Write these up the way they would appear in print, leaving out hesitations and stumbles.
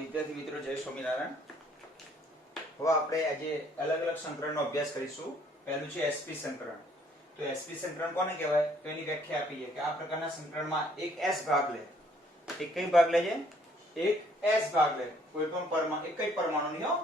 વિદ્યાર્થી મિત્રો જય સ્વામિનારાયણ। હવે આપણે આજે અલગ અલગ સંકરણનો અભ્યાસ કરીશું। પહેલું છે sp સંકરણ। તો sp સંકરણ કોને કહેવાય તો એની વ્યાખ્યા આપીએ કે આ પ્રકારના સંકરણમાં એક s ભાગ લે। એક કઈ ભાગ લે છે? એક s ભાગ લે, કોઈ પણ પરમાણુ એક જ પરમાણુની હો,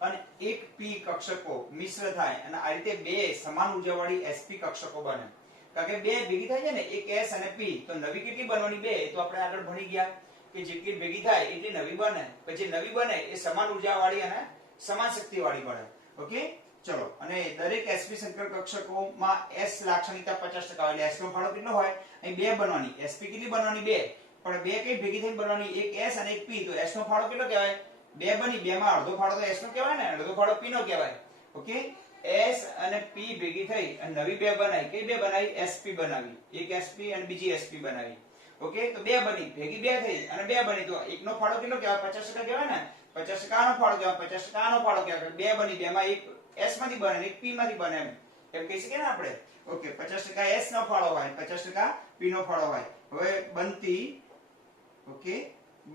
અને એક p કક્ષકો મિશ્ર થાય અને આ રીતે બે સમાન ઉર્જાવાળી sp કક્ષકો બને। કારણ કે બે ભેગી થાય છે ને, એક s અને p, તો નવી કેટલી બનવાની? બે। તો આપણે આગળ ભણી ગયા કે જેટલી ભેગી થાય એટલી નવી બને, પછી નવી બને એ સમાન ઉર્જાવાળી અને સમાન શક્તિવાળી બને। ઓકે, ચલો। અને દરેક sp સંકર કક્ષકોમાં s લાક્ષણિકતા 50% એટલે s નો ફાળો કેટલો હોય? અહીં બે બનવાની, sp કેટલી બનવાની? બે। પણ બે કઈ ભેગી થઈને બનવાની? એક s અને એક p, તો s નો ફાળો કેટલો કહેવાય? બે બની, બે માં અડધો ફાળો તો s નો કહેવાય ને, અડધો ફાળો p નો કહેવાય। ઓકે, s અને p ભેગી થઈ અને નવી બે બનાવી। કઈ બે બનાવી? sp બનાવી, એક sp અને બીજી sp બનાવી। ઓકે, તો બે બની, ભેગી બે થઈ અને બે બની, તો એક નો ફાળો કેટલો કહેવાય? 50% કહેવાય ને। 50% આનો ફાળો કહેવાય, 50% આનો ફાળો કહેવાય। બે બની, બેમાં એક s માંથી બને અને એક p માંથી બને, એમ કહી શકીએ ને આપણે। ઓકે, 50% s નો ફાળો હોય, 50% p નો ફાળો હોય। હવે બનતી, ઓકે,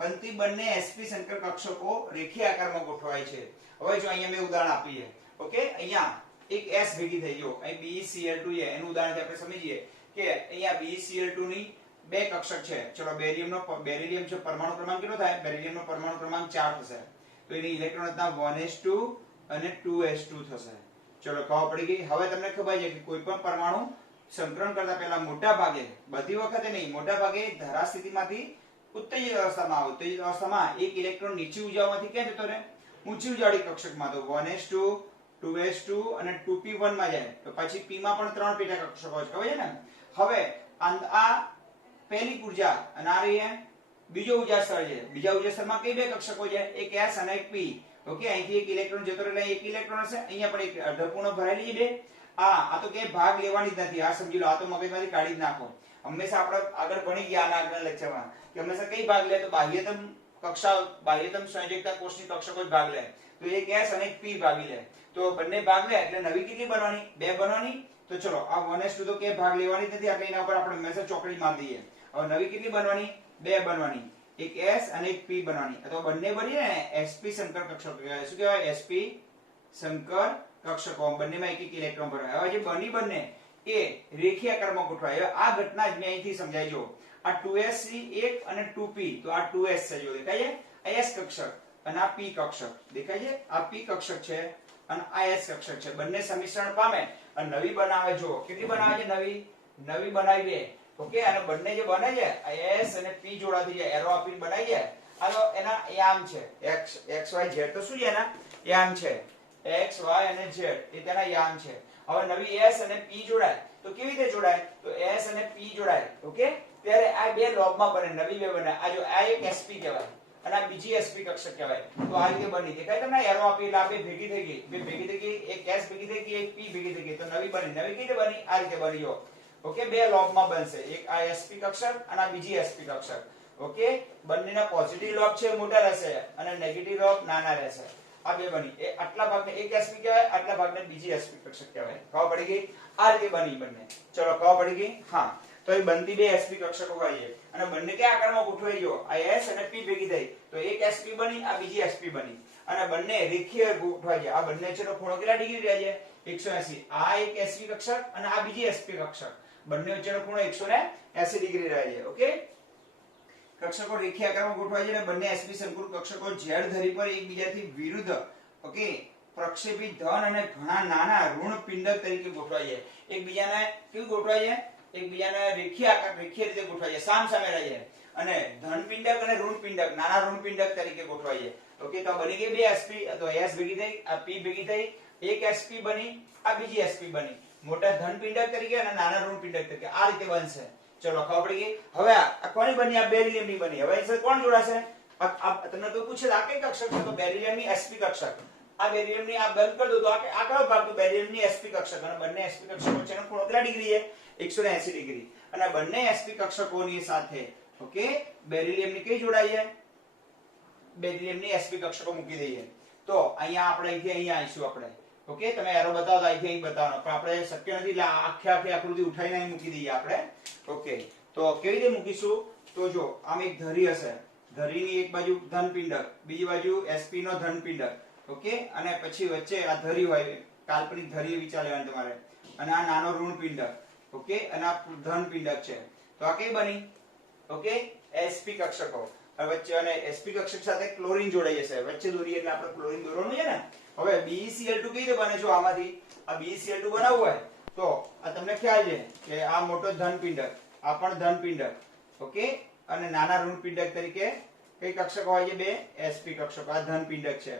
બનતી બંને sp સંકર કક્ષકો રેખીય આકારમાં ગોઠવાય છે। હવે જો અહીંયા મેં ઉદાહરણ આપીએ। ઓકે, અહીંયા એક s ભેગી થઈ ગયો, અહીં BeCl2 છે, એનું ઉદાહરણ આપણે સમજીએ કે અહીંયા BeCl2 ની બે કક્ષક છે। ચલો, બેરિલિયમ છે, પરમાણુ ક્રમાંક કેટલો થાય? બેરિલિયમનો પરમાણુ ક્રમાંક 4 થશે, તો એની ઇલેક્ટ્રોન રચના 1s2 અને 2s2 થશે। ચલો, ખબર પડી ગઈ। હવે તમને ખબર છે કે કોઈ પણ પરમાણુ સંકરણ કરતા પહેલા મોટા ભાગે, બધી વખતે નહીં, મોટા ભાગે ધારા સ્થિતિમાંથી ઉત્તેજિત અવસ્થામાં આવે। ઉત્તેજિત અવસ્થામાં એક ઇલેક્ટ્રોન નીચી ઉર્જામાંથી ક્યાં જતો રહે? ઊંચી ઉર્જાવાળી કક્ષકમાં, તો 1s2 2s2 અને 2p1 માં જાય। તો પછી p માં પણ ત્રણ પેટા કક્ષકો છે, ખબર છે ને। હવે આ પહેલી ઉર્જા અને આ રહી બીજો ઉર્જા સ્તર છે। બીજા ઉર્જા સ્તરમાં કઈ બે કક્ષકો છે? એક s અને એક p। ઓકે, અહીંથી એક ઇલેક્ટ્રોન જતો રહે, એક ઇલેક્ટ્રોન હશે, અહીંયા પણ એક અર્ધપૂર્ણ ભરાયેલી બે। આ તો કે ભાગ લેવાની જ નથી, આ સમજી લો, આ તો મગજમાંથી કાઢી જ નાખો। હંમેશા આપણે આગળ ભણી ગયા આગળના લેક્ચરમાં કે હંમેશા કઈ ભાગ લે? તો બાહ્યતમ કક્ષા, બાહ્યતમ સંયોજકતા કોષની કક્ષકો જ ભાગ લે। તો એક s અને એક p ભાગી લે, તો બંને ભાગ લે એટલે નવી કેટલી બનવાની? બે બનવાની। તો ચલો, આ 1s2 તો કે ભાગ લેવાની જ નથી, એટલે એના ઉપર આપણે હંમેશા ચોકડી મારી દઈએ। હવે નવી કેટલી બનવાની? બે બનવાની, એક s અને એક p બનવાની। તો બંને બની ને sp સંકર કક્ષકો કહેવાય। શું કહેવાય? sp સંકર કક્ષકો, બંનેમાં એક એક ઇલેક્ટ્રોન ભરાય। હવે જે બની બંને એ રેખીય આકારમાં ગોઠવાય। હવે આ ઘટના જ મેં અહીંથી સમજાઈ જો, આ 2s1 અને 2p, તો આ 2s છે, જો દેખાય છે? આ s કક્ષક અને આ p કક્ષક દેખાય છે? આ p કક્ષક છે અને આ s કક્ષક છે, બંને સમિશ્રણ પામે અને નવી બનાવે। જો કેટલી બનાવે છે? નવી બનાવી બે। ઓકે, અને બંને જે બને છે આ s અને p જોડાથી જાય, એરો આપીને બનાવી છે, આ તો એના યામ છે। x y z તો શું છે? એના યામ છે। x y અને z એ તેના યામ છે। હવે નવી s અને p જોડાય તો કેવી રીતે જોડાય? તો s અને p જોડાય, ઓકે, ત્યારે આ બે લોબમાં બને, નવી બે બને। આ જો આ એક sp કહેવાય અને આ બીજી sp કક્ષક કહેવાય। તો આ રીતે બની, દેખાય તમને? એરો આપી એટલે આ બે ભેગી થઈ ગઈ, બે ભેગી થઈ ગઈ, એક s ભેગી થઈ ગઈ, એક p ભેગી થઈ ગઈ, તો નવી બની। નવી કઈ રીતે બની? આ રીતે બની જો। ઓકે, બે લોબમાં બનશે, એક આ sp કક્ષક અને આ બીજી sp કક્ષક। ઓકે, બંનેના પોઝિટિવ લોબ છે મોટા રહેશે અને નેગેટિવ લોબ નાના રહેશે। આ બે બની, એ આટલા ભાગને એક sp કહેવાય, આટલા ભાગને બીજી sp કક્ષક કહેવાય। ખબર પડી ગઈ? આ રીતે બની બંને। ચલો, ખબર પડી ગઈ? હા, તો એ બનતી બે sp કક્ષકો હોય છે અને બંને કયા આકારમાં ગોઠવાઈ ગયો? આ s અને p ભેગી થઈ તો એક sp બની, આ બીજી sp બની, અને બંને રેખીય ગોઠવાઈ છે। આ બંને છે તો ખૂણો કેટલા ડિગ્રી રહે છે? 180। આ એક sp કક્ષક અને આ બીજી sp કક્ષક, બંને વચ્ચેનો ખૂણો 180 ડિગ્રી રહે છે। ઓકે, કક્ષકો રેખીય આકારમાં ગોઠવાય છે અને બંને sp સંકુલ કક્ષકો z ધરી પર એકબીજાથી વિરુદ્ધ, ઓકે, પ્રક્ષેપિત ધન અને ઘણા નાના ઋણ પિંડક તરીકે ગોઠવાય છે। એકબીજાને કેવું ગોઠવાય છે? એકબીજાને રેખીય આકાર, રેખીય રીતે ગોઠવાય છે, સામ સામે રહે છે, અને ધન પિંડક અને ઋણ પિંડક, નાના ઋણ પિંડક તરીકે ગોઠવાય છે। ઓકે, તો બની ગઈ બે sp, તો s ભેગી થઈ, આ p ભેગી થઈ, એક sp બની, આ બીજી sp બની, મોટા ધન પિંડક તરીકે અને નાના ઋણ પિંડક તરીકે, આ રીતે બનશે। ચલો, ખબર પડી ગઈ? હવે આ કોની બની? આ બેરિલિયમની બની। હવે એની કોણ જોડાશે? તમને તો પૂછે આ કઈ કક્ષક છે? તો બેરિલિયમની sp કક્ષક। આ બેરિલિયમની આ બંધ કરી દો તો આ કયો ભાગ? તો બેરિલિયમની sp કક્ષક, અને બંને sp કક્ષકો વચ્ચેનો ખૂણો કેટલા ડિગ્રી છે? 180 ડિગ્રી। અને બંને sp કક્ષકોની સાથે, ઓકે, બેરિલિયમની કઈ જોડાઈ છે? બેરિલિયમની sp કક્ષકો મૂકી દઈએ તો અહીંયા આપણે અહીંથી અહીંયા આવીશું આપણે। ઓકે, તમે એરો બતાવો તો અહીંથી અહીં બતાવવાનો, પણ આપણે શક્ય નથી એટલે આખી આકૃતિ ઉઠાઈને અહીં મૂકી દઈએ આપણે। ઓકે, તો કેવી રીતે મૂકીશું? તો જો આમ એક ધરી હશે, ધરીની એક બાજુ ધન પિંડક, બીજી બાજુ sp નો ધન પિંડક, ઓકે, અને પછી વચ્ચે આ ધરી હોય, કાલ્પનિક ધરી વિચાર લેવાની તમારે, અને આ નાનો ઋણ પિંડક, ઓકે, અને આ ધન પિંડક છે. તો આ કઈ બની? Okay, sp કક્ષકો. હવે વચ્ચે અને sp કક્ષક સાથે ક્લોરીન જોડાઈ જશે, વચ્ચે દોરીએ એટલે આપણે ક્લોરીન દોરવાનું છે ને. હવે BeCl2 કઈ રીતે બને? જો આમાંથી આ BeCl2 બનાવવું હોય તો આ તમને ખ્યાલ છે કે આ મોટો ધન પિંડક, આ પણ ધન પિંડક, ઓકે, અને નાના ઋણ પિંડક તરીકે કઈ કક્ષકો હોય છે? બે sp કક્ષકો. આ ધન પિંડક છે.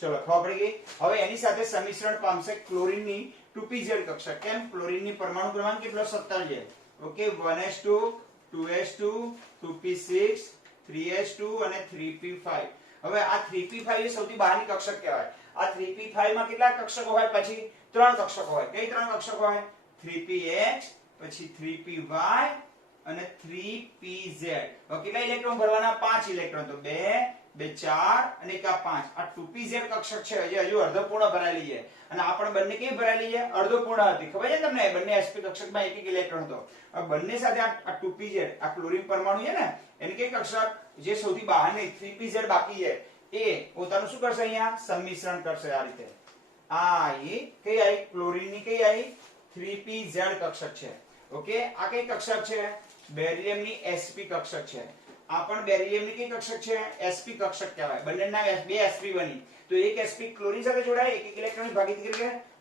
ચલો, ખબર પડી ગઈ. હવે એની સાથે સમિશ્રણ પામશે ક્લોરીનની 2pz કક્ષક. કેમ? ક્લોરીનની પરમાણુ ક્રમાંક કેટલો? 17 છે. Okay, 1s2, 2s2, 2p6, 3s2 અને 3p5. હવે આ 3p5 એ સૌથી બહારની કક્ષક કહેવાય. આ 3p5 માં કેટલા કક્ષકો હોય? પછી 3 કક્ષકો હોય. કઈ 3 કક્ષકો હોય? 3px, પછી 3py અને 3pz. હવે કેટલા ઇલેક્ટ્રોન ભરવાના? 5 ઇલેક્ટ્રોન. તો 2 2 4 અને 1 5. આ 2pz કક્ષક છે, હજુ અર્ધપૂર્ણ ભરાયેલી છે, અને આ પણ બંને કેવી ભરાયેલી છે? અર્ધપૂર્ણ હતી. ખબર છે તમને? બંને sp કક્ષકમાં એક ઇલેક્ટ્રોન હતો. હવે બંને સાથે આ 2pz, આ ક્લોરીન પરમાણુ છે ને, એની કઈ કક્ષક? જે સૌથી બહારની 3pz બાકી છે, એ પોતાનું શું કરશે? અહીંયા સંમિશ્રણ કરશે. આ રીતે આ કઈ આવી? ક્લોરીનની કઈ આવી? 3pz કક્ષક છે. ઓકે, આ કઈ કક્ષક છે? બેરિલિયમની sp કક્ષક છે. આ પણ બેરિલિયમની કઈ કક્ષક છે? sp કક્ષક કહેવાય. બંનેના બે sp બની. તો એક sp ક્લોરીન સાથે જોડાય, એક ઇલેક્ટ્રોનની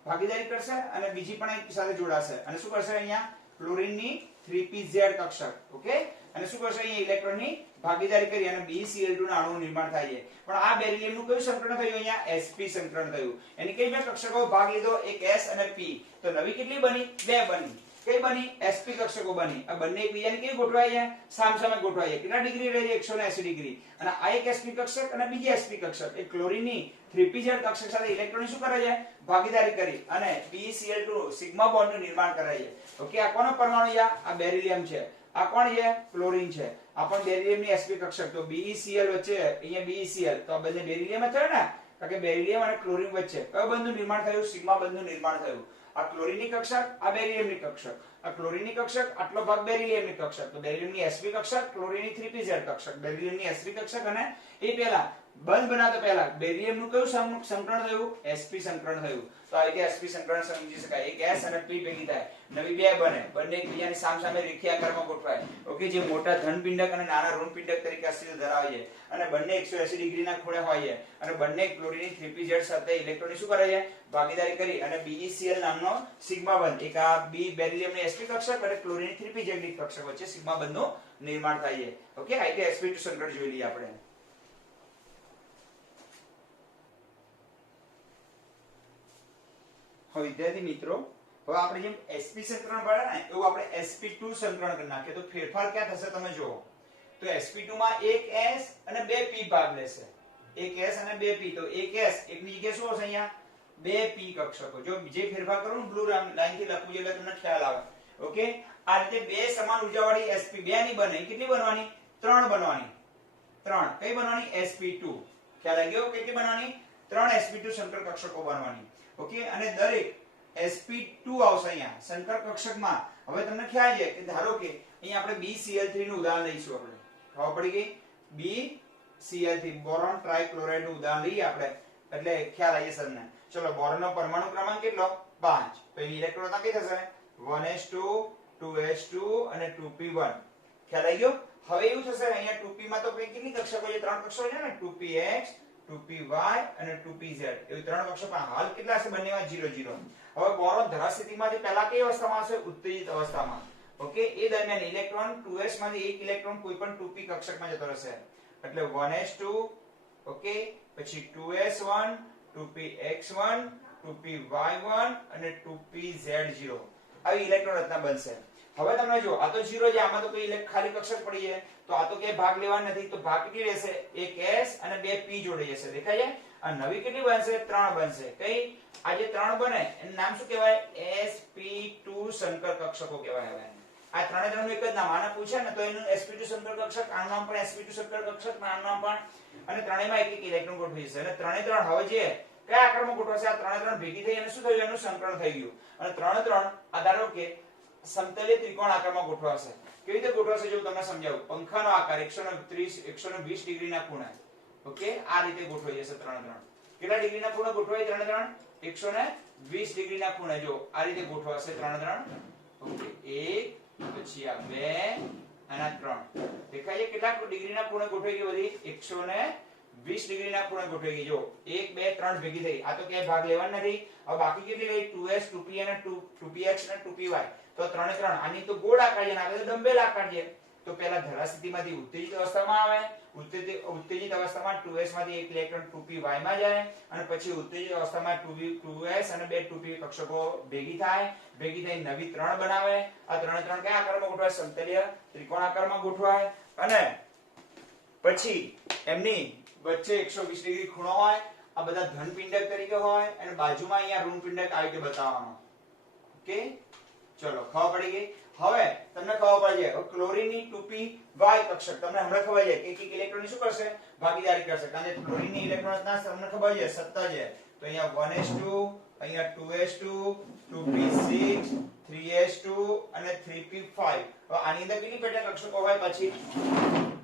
ભાગીદારી કરશે, અને બીજી પણ એક સાથે જોડાશે, અને શું કરશે? અહીંયા ક્લોરીનની 3pz કક્ષક, ઓકે, અને શું કરશે? અહીંયા ઇલેક્ટ્રોનની ભાગીદારી કરી અને BeCl2 ના અણુનું નિર્માણ થાય છે. પણ આ બેરિલિયમનું કયું સંકરણ થયું? અહીંયા sp સંકરણ થયું. એની કઈ બે કક્ષકો ભાગ લીધો? એક s અને p. તો નવી કેટલી બની? 2 બની. કઈ બની? sp કક્ષકો બની. આ બંને એકબીજાને કેવી ગોઠવાય છે? સામસામે ગોઠવાય છે. કેટલા ડિગ્રી રહે છે? 180 ડિગ્રી. અને આ એક sp કક્ષક અને બીજી sp કક્ષક, એ ક્લોરીનની 3pz કક્ષક સાથે ઇલેક્ટ્રોન શું કરે છે? ભાગીદારી કરી અને BeCl2 સિગ્મા બોન્ડનું નિર્માણ કરે છે. ઓકે, આ કોનો પરમાણુ છે? આ બેરિલિયમ છે. આ કોણ છે? ક્લોરીન છે. આ પણ બેરિલિયમની sp કક્ષક. તો BeCl વચ્ચે અહીંયા BeCl, તો આ બંને બેરિલિયમ જ થયો ને, કારણ કે બેરિલિયમ અને ક્લોરીન વચ્ચે કયો બંધનું નિર્માણ થયું? સિગ્મા બંધનું નિર્માણ થયું. આ ક્લોરીનની કક્ષક, આ બેરિલિયમની કક્ષક. આ ક્લોરીનની કક્ષક, આટલો ભાગ બેરિલિયમની કક્ષક. તો બેરિલિયમની sp કક્ષક, ક્લોરીનની 3pz કક્ષક. બેરિલિયમની sp કક્ષક, અને એ પહેલા બંધ બનાવતા પહેલા બેરિલિયમનું કયું સંકરણ થયું? sp સંકરણ થયું. તો આ રીતે sp સંકરણ સમજી શકાય. એક s અને p ભેગી થાય, નવી 2 બને. બંને એકબીજાની સામસામે રેખીય આકારમાં ગોઠવાય. ઓકે, જે મોટા ધન પિંડક અને નાના ઋણ પિંડક તરીકે અસ્તિત્વ ધરાવે છે, અને બંને 180 ડિગ્રીના ખૂણે હોય છે, અને બંને ક્લોરીનની 3pz સાથે ઇલેક્ટ્રોન શું કરે છે? ભાગીદારી કરી અને BeCl નામનો સિગ્મા બંધ, એક આ બેરિલિયમની sp કક્ષક અને ક્લોરીનની 3pz ની કક્ષક વચ્ચે સિગ્મા બંધનું નિર્માણ થાય છે. ઓકે, આ રીતે sp2 સંકરણ જોઈ લઈએ આપણે. હવે વિદ્યાર્થી મિત્રો, હવે આપણે જેમ sp સંકરણ ભણ્યા ને, એવું આપણે sp2 સંકરણ કરી નાખીએ. તો ફેરફાર ક્યાં થશે તમે જુઓ. તો sp2 માં એક s અને 2 p ભાગ લેશે. એક s અને 2 p. તો એક s, એકની જગ્યાએ શું હશે? અહીંયા 2 p કક્ષકો. જો જે ફેરફાર કરું બ્લુ લાઈન થી લખવું એટલે તમને ખ્યાલ આવે. ઓકે, આ રીતે બે સમાન ઉર્જાવાળી sp 2 ની બને. કેટલી બનવાની? 3 બનવાની. 3 કઈ બનવાની? sp2. ખ્યાલ આવી ગયો? કેટલી બનવાની? 3 sp2 સંકર કક્ષકો બનવાની. ઓકે, અને દરેક sp2 આવશે અહીંયા સંકર કક્ષકમાં. હવે તમને ખ્યાલ છે કે ધારો કે અહીંયા આપણે BeCl3 નું ઉદાહરણ લઈશું. આપણે ખબર પડી ગઈ? BeCl3 બોરોન ટ્રાઇક્લોરાઇડ નું ઉદાહરણ લઈએ આપણે, એટલે ખ્યાલ આવી જશે તમને. ચલો, બોરોનનો પરમાણુ ક્રમાંક કેટલો? 5. તો ઇલેક્ટ્રોન કઈ થશે? 1s2, 2s2 અને 2p1. ખ્યાલ આવી ગયો? હવે એવું થશે, અહીંયા 2p માં તો કેટલી કક્ષકો છે? 3 કક્ષકો છે ને, 2px, 2py અને 2pz. એવી 3 કક્ષકો. હાલ કેટલા હશે? બંનેમાં 0 0. હવે બોરોન ધરા સ્થિતિમાંથી પહેલા કઈ અવસ્થામાં હશે? ઉત્તેજિત અવસ્થામાં. ઓકે, એ દરમિયાન ઇલેક્ટ્રોન 2s માંથી એક ઇલેક્ટ્રોન કોઈ પણ 2p કક્ષકમાં જતો રહેશે. એટલે 1s2, ઓકે, પછી 2s1, 2px1, 2py1 અને 2pz0. આવી ઇલેક્ટ્રોન રચના બનશે. હવે તમે જો, આ તો 0 છે, આમાં તો કોઈ ખાલી કક્ષક પડી છે, તો આ તો કે ભાગ લેવાનો નથી. તો ભાગ કેટલી રહેશે? એક s અને 2 p જોડે જશે. દેખાય છે? આ નવી કેટલી બનશે? 3 બનશે. કઈ? આ જે 3 બને એનું નામ શું કહેવાય? sp2 સંકર કક્ષકો કહેવાય. હવે આ ત્રણે ત્રણનું એક જ નામ. આને પૂછે ને તો એનું sp2 સંકર કક્ષક, આનું નામ પણ sp2 સંકર કક્ષક, આનું નામ પણ, અને ત્રણેયમાં એક એક ઇલેક્ટ્રોન ગોઠવી છે. અને ત્રણે ત્રણ હવે જે કયા આકારમાં ગોઠવાશે? આ ત્રણે ત્રણ ભેગી થઈ અને શું થયું? એનું સંકરણ થઈ ગયું. અને ત્રણે ત્રણ આ ધારો કે સમતલીય ત્રિકોણ આકારમાં ગોઠવાશે. કેવી રીતે ગોઠવાશે જો તમને સમજાવું. પંખાનો આકાર 130 120 ડિગ્રીના ખૂણે. ઓકે, આ રીતે ગોઠવાઈ જશે 3 3. કેટલા ડિગ્રીના ખૂણે ગોઠવાય 3 3? 120 ડિગ્રીના ખૂણે જો આ રીતે ગોઠવાશે 3 3. ઓકે, 1 પછી આ 2 અને આ 3. દેખાય છે કેટલા ડિગ્રીના ખૂણે ગોઠવાઈ ગઈ બધી? 120 ડિગ્રીના ખૂણે ગોઠવાઈ ગઈ. જો 1 2 3 ભેગી થઈ. આ તો ક્યાંય ભાગ લેવાનો નથી. હવે બાકી કેટલી રહી? 2s 2p અને 2px અને 2py. તો 3 3 આની તો ગોળ આકાર છે અને આ તો ડંબેલ આકાર છે. તો પહેલા ધરા સ્થિતિમાંથી ઉત્તેજિત અવસ્થામાં આવે. ઉત્તેજિત અવસ્થામાં 2s માંથી એક ઇલેક્ટ્રોન 2py માં જાય અને પછી ઉત્તેજિત અવસ્થામાં 2s અને 2 2p કક્ષકો ભેગી થાય. ભેગી થઈ નવી 3 બનાવે. આ 3 3 કયા આકારમાં ગોઠવાય? સમતલીય ત્રિકોણ આકારમાં ગોઠવાય. અને પછી એમની વચ્ચે 120 ડિગ્રી ખૂણો હોય. આ બધા ધન પિંડક તરીકે હોય અને બાજુમાં અહીંયા ઋણ પિંડક આવી રીતે બતાવવાનો. ઓકે, ચલો ખબર પડી ગઈ. હવે તમને ખબર પડી જાય ક્લોરીનની 2py કક્ષક તમને હમણાં ખબર છે કે એક ઇલેક્ટ્રોન શું કરશે? ભાગીદારી કરશે. કારણ કે ક્લોરીનની ઇલેક્ટ્રોનના તમને ખબર છે 7 છે. તો અહીંયા 1s2 અહીંયા 2s2 2p6 3s2 અને 3p5. હવે આની અંદર કેટલી પેટા કક્ષકો હોય? પછી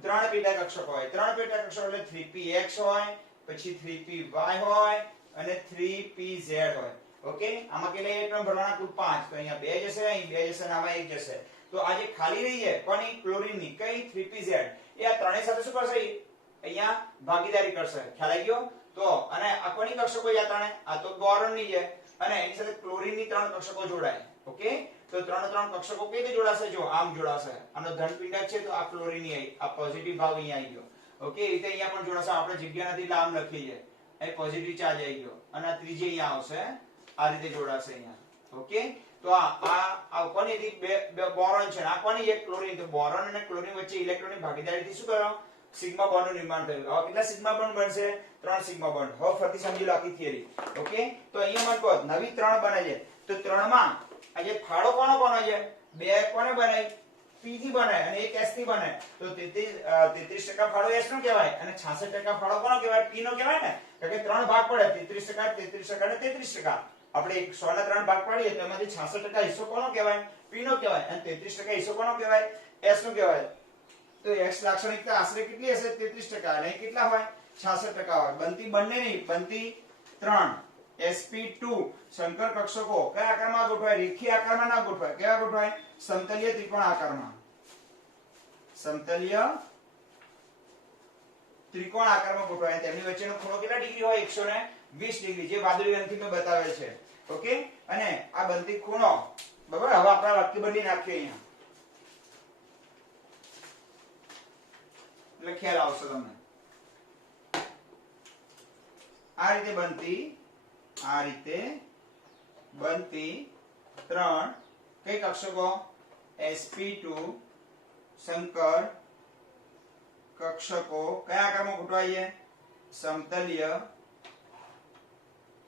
3 પેટા કક્ષકો હોય. 3 પેટા કક્ષકો એટલે 3px હોય, પછી 3py હોય અને 3pz હોય. ઓકે, આમાં કેટલા ઇલેક્ટ્રોન ભરવાના? કુલ 5. તો અહીંયા 2 જશે, અહીં 2 જશે અને આમાં 1 જશે. તો આ જે ખાલી રહી છે કોની? ક્લોરીનની. કઈ? 3pz. એ આ ત્રણેય સાથે શું કરશે? અહીંયા ભાગીદારી કરશે. ખ્યાલ આવી ગયો? તો અને આ કોની કક્ષકો છે? આ ત્રણે. આ તો બોરોનની છે અને એની સાથે ક્લોરીનની 3 કક્ષકો જોડાય. ઓકે, તો 3 3 કક્ષકો કઈ રીતે જોડાશે? જો આમ જોડાશે. આનો ધન પિંડક છે તો આ ક્લોરીનની આવી. આ પોઝિટિવ ભાગ અહીંયા આવી ગયો. ઓકે, એ રીતે અહીંયા પણ જોડાશે. આપણે જગ્યા નથી એટલે આમ લખી છે. અહીં પોઝિટિવ ચાર્જ આવી ગયો અને આ ત્રીજી અહીંયા આવશે. આ રીતે જોડાશે અહીંયા. ઓકે, તો આ કોની હતી? બે બોરોન છે. આ કોની છે? ક્લોરીન. તો બોરોન અને ક્લોરીન વચ્ચે ઇલેક્ટ્રોનની ભાગીદારીથી શું કરો? સિગ્મા બોન્ડનું નિર્માણ થયું. હવે કેટલા સિગ્મા બોન્ડ બનશે? 3 સિગ્મા બોન્ડ. હવે ફરીથી સમજી લો આખી થિયરી. ઓકે, તો અહીંયા મને કહો નવી 3 બને છે. તો 3 માં આ જે ફાળો કોનો છે? 2 કોને બને? p થી બને અને 1 s થી બને. તો 33% ફાળો s નો કહેવાય અને 66% ફાળો કોનો કહેવાય? p નો કહેવાય ને. કારણ કે 3 ભાગ પડે 33% 33% અને 33%. આપણે 100 ના 3 ભાગ પાડીએ તો એમાંથી 66% હિસ્સો કોનો કહેવાય? p નો કહેવાય. અને 33% હિસ્સો કોનો કહેવાય? s નો કહેવાય. તો x લાક્ષણિકતા આશરે કેટલી હશે? 33%. અને કેટલા હોય? 66% હોય. બનતી બંને નહીં, બનતી 3. sp2 શંકર કક્ષકો કયા આકારમાં ગોઠવાય? રેખીય આકારમાં ના ગોઠવાય. કેવા ગોઠવાય? સમતલીય ત્રિકોણ આકારમાં. સમતલીય ત્રિકોણ આકારમાં ગોઠવાય. તેમની વચ્ચેનો ખૂણો કેટલા ડિગ્રી હોય? 120 ડિગ્રી, જે વાદળી રંગથી મેં બતાવેલ છે. ઓકે, અને આ બનતી ખૂણો બરાબર. હવે આપણે વાક્ય બદલી નાખીએ અહીંયા એટલે ખ્યાલ આવશે તમને. આ રીતે બનતી 3 કઈ કક્ષકો? sp2 શંકર કક્ષકો કયા આકારમાં ગોઠવાય છે? સમતલીય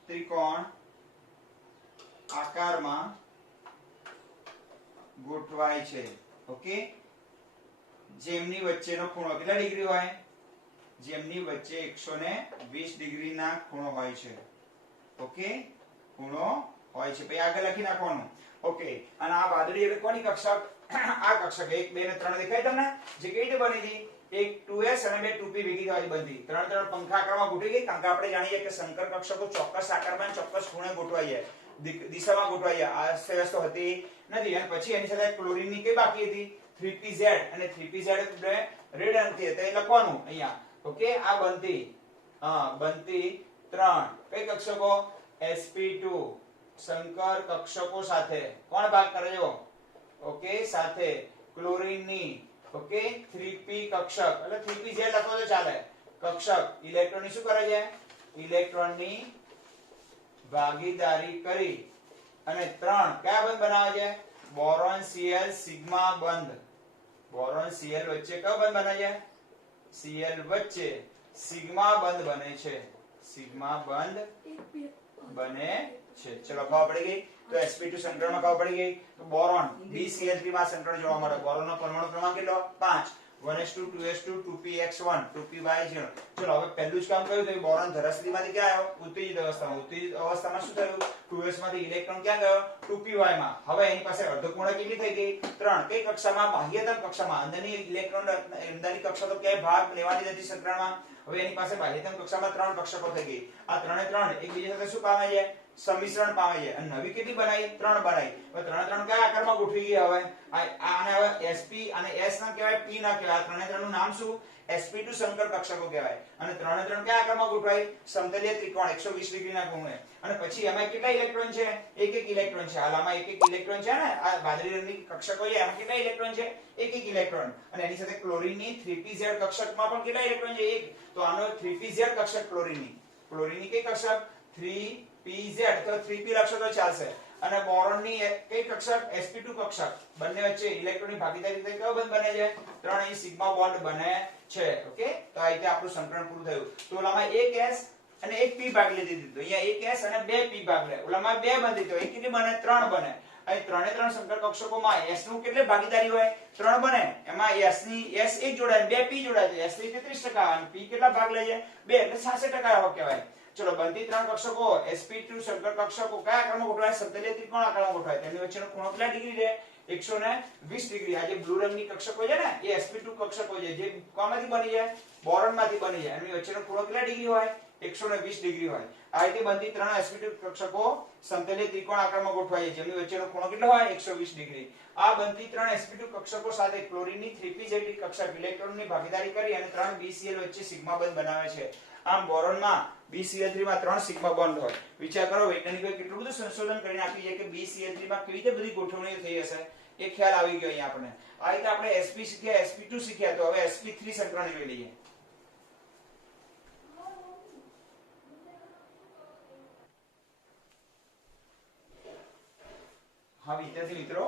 ત્રિકોણ આકારમાં ગોઠવાય છે. ઓકે, જેમની વચ્ચેનો ખૂણો કેટલા ડિગ્રી હોય? જેમની વચ્ચે 120 ડિગ્રીના ખૂણો હોય છે. ઓકે, ખૂણો હોય છે. પછી આગળ લખી નાખવાનું. ઓકે, અને આ વાદળી એટલે કોની કક્ષક? આ કક્ષક 1 2 અને 3 દેખાય તમને? જે કઈ રીતે બની હતી? એક 2s અને 2 2p ભેગી થવાથી બનતી. 3 3 પંખા આકારમાં ગોઠવાઈ ગઈ. કારણ કે આપણે જાણીએ કે શંકર કક્ષકો ચોક્કસ આકારમાં ચોક્કસ ખૂણે ગોઠવાય છે. દિશામાં ગોઠવાય છે. આ અસ્તવ્યસ્ત હતી નથી. અને પછી એની સાથે ક્લોરીનની કઈ બાકી હતી? 3pz. અને 3pz રેડ રંગથી હતી એ લખવાનું અહીંયા. ઓકે, આ બનતી 3 કઈ કક્ષકો? sp2 શંકર કક્ષકો સાથે કોણ ભાગ કરે છે? ઓકે, સાથે ક્લોરીનની. ઓકે, 3p કક્ષક એટલે 3pz લખો તો ચાલે. કક્ષક ઇલેક્ટ્રોનની શું કરે છે? ઇલેક્ટ્રોનની ભાગીદારી કરી અને 3 કયા બંધ બનાવે છે? બોરોન Cl સિગ્મા બંધ. બોરોન Cl વચ્ચે કયો બંધ બને છે? Cl વચ્ચે સિગ્મા બંધ બને છે. સિગ્મા બંધ બને છે. ચલો ખબર પડી ગઈ. તો sp2 સંકરણમાં ખબર પડી ગઈ. તો બોરોન BCl3 માં સંકરણ જોવા મળે. બોરોનનો પરમાણુ ક્રમાંક કેટલો? 5. 1s2 2s2 2px1 2py0. ચલો હવે પહેલું જ કામ કયું થયું બોરોન ધરાસ્થિતિમાંથી ક્યાં આવ્યો ઉત્તેજિત અવસ્થામાં. ઉત્તેજિત અવસ્થામાં શું થયું 2s માંથી ઇલેક્ટ્રોન ક્યાં ગયો 2py માં. હવે એની પાસે અર્ધપૂર્ણાંક કેટલી થઈ ગઈ 3. કઈ કક્ષામાં બાહ્યતમ કક્ષામાં. અંદરની ઇલેક્ટ્રોન અંદરની કક્ષા તો ક્યાંય ભાગ લેવાની નથી સંકરણમાં. હવે એની પાસે બાહ્યતમ કક્ષામાં 3 કક્ષકો થઈ ગઈ. આ 3 એકબીજા સાથે શું પામે છે સમિશ્રણ પામે છે અને નવી કેટલી બનાવી 3 બનાવી. હવે 3 કયા આકારમાં ગોઠવી ગઈ હવે આને હવે sp અને s ના કહેવાય p ના કહેવાય. આ 3 નું નામ શું sp2 સંકર કક્ષકો કહેવાય. અને 3 કયા આકારમાં ગોઠવાય સમતલીય ત્રિકોણ 120 ડિગ્રીના ખૂણે. અને પછી એમાં કેટલા ઇલેક્ટ્રોન છે એક ઇલેક્ટ્રોન છે. હાલ આમાં એક ઇલેક્ટ્રોન છે ને આ વાદળી રંગની કક્ષકો છે એમાં કેટલા ઇલેક્ટ્રોન છે એક ઇલેક્ટ્રોન. અને એની સાથે ક્લોરીનની 3pz કક્ષકમાં પણ કેટલા ઇલેક્ટ્રોન છે એક. તો આનો 3pz કક્ષક ક્લોરીનની કઈ કક્ષક 3pz તો 3p લખશો તો ચાલશે. અને બોરોનની કઈ કક્ષક sp2 કક્ષક. બંને વચ્ચે ઇલેક્ટ્રોનની ભાગીદારી થઈ કયો બંધ બને છે 3 અહીં સિગ્મા બોન્ડ બને છે. ઓકે તો આ રીતે આપણું સંકરણ પૂરું થયું. તો ઓલામાં એક s અને એક p ભાગ લઈ દીધું. તો અહીંયા એક s અને બે p ભાગ લે. ઓલામાં બે બંધી તો એક કેટલી બને 3 બને. અહીં 3 સંકર કક્ષકોમાં s નું કેટલી ભાગીદારી હોય 3 બને. એમાં s ની s એક જોડાય બે p જોડાય s ની 33% અને p કેટલા ભાગ લે છે 2 એટલે 66% આવો કહેવાય. ચલો બનતી 3 કક્ષકો sp2 સંકર કક્ષકો કયા આકારમાં ગોઠવાય સમતલીય ત્રિકોણ આકારમાં ગોઠવાય. તેમની વચ્ચેનો ખૂણો કેટલા ડિગ્રી છે 120 ડિગ્રી. આ જે બ્લુ રંગની કક્ષકો છે ને એ sp2 કક્ષકો છે જે કોમાંથી બની છે બોરોનમાંથી બની છે. એની વચ્ચેનો ખૂણો કેટલા ડિગ્રી હોય 120 ડિગ્રી હોય. આ રીતે બનતી 3 sp2 કક્ષકો સમતલીય ત્રિકોણ આકારમાં ગોઠવાય છે જેમની વચ્ચેનો ખૂણો કેટલો હોય 120 ડિગ્રી. આ બનતી 3 sp2 કક્ષકો સાથે ક્લોરીનની 3pz કક્ષક ઇલેક્ટ્રોનની ભાગીદારી કરી અને 3 BCl વચ્ચે સિગ્મા બંધ બનાવે છે. આમ બોરોનમાં BCl3 માં 3 સિગ્મા બોન્ડ હોય. વિચાર કરો વૈજ્ઞાનિકોએ કેટલું બધું સંશોધન કરીને આપ્યું છે કે BCl3 માં કેવી રીતે બધી ગોઠવણીઓ થઈ હશે એ ખ્યાલ આવી ગયો અહીંયા આપણે. આ રીતે આપણે sp શીખ્યા sp2 શીખ્યા. તો હવે sp3 સંકરણ જોઈ લઈએ. હા વિદ્યાર્થી મિત્રો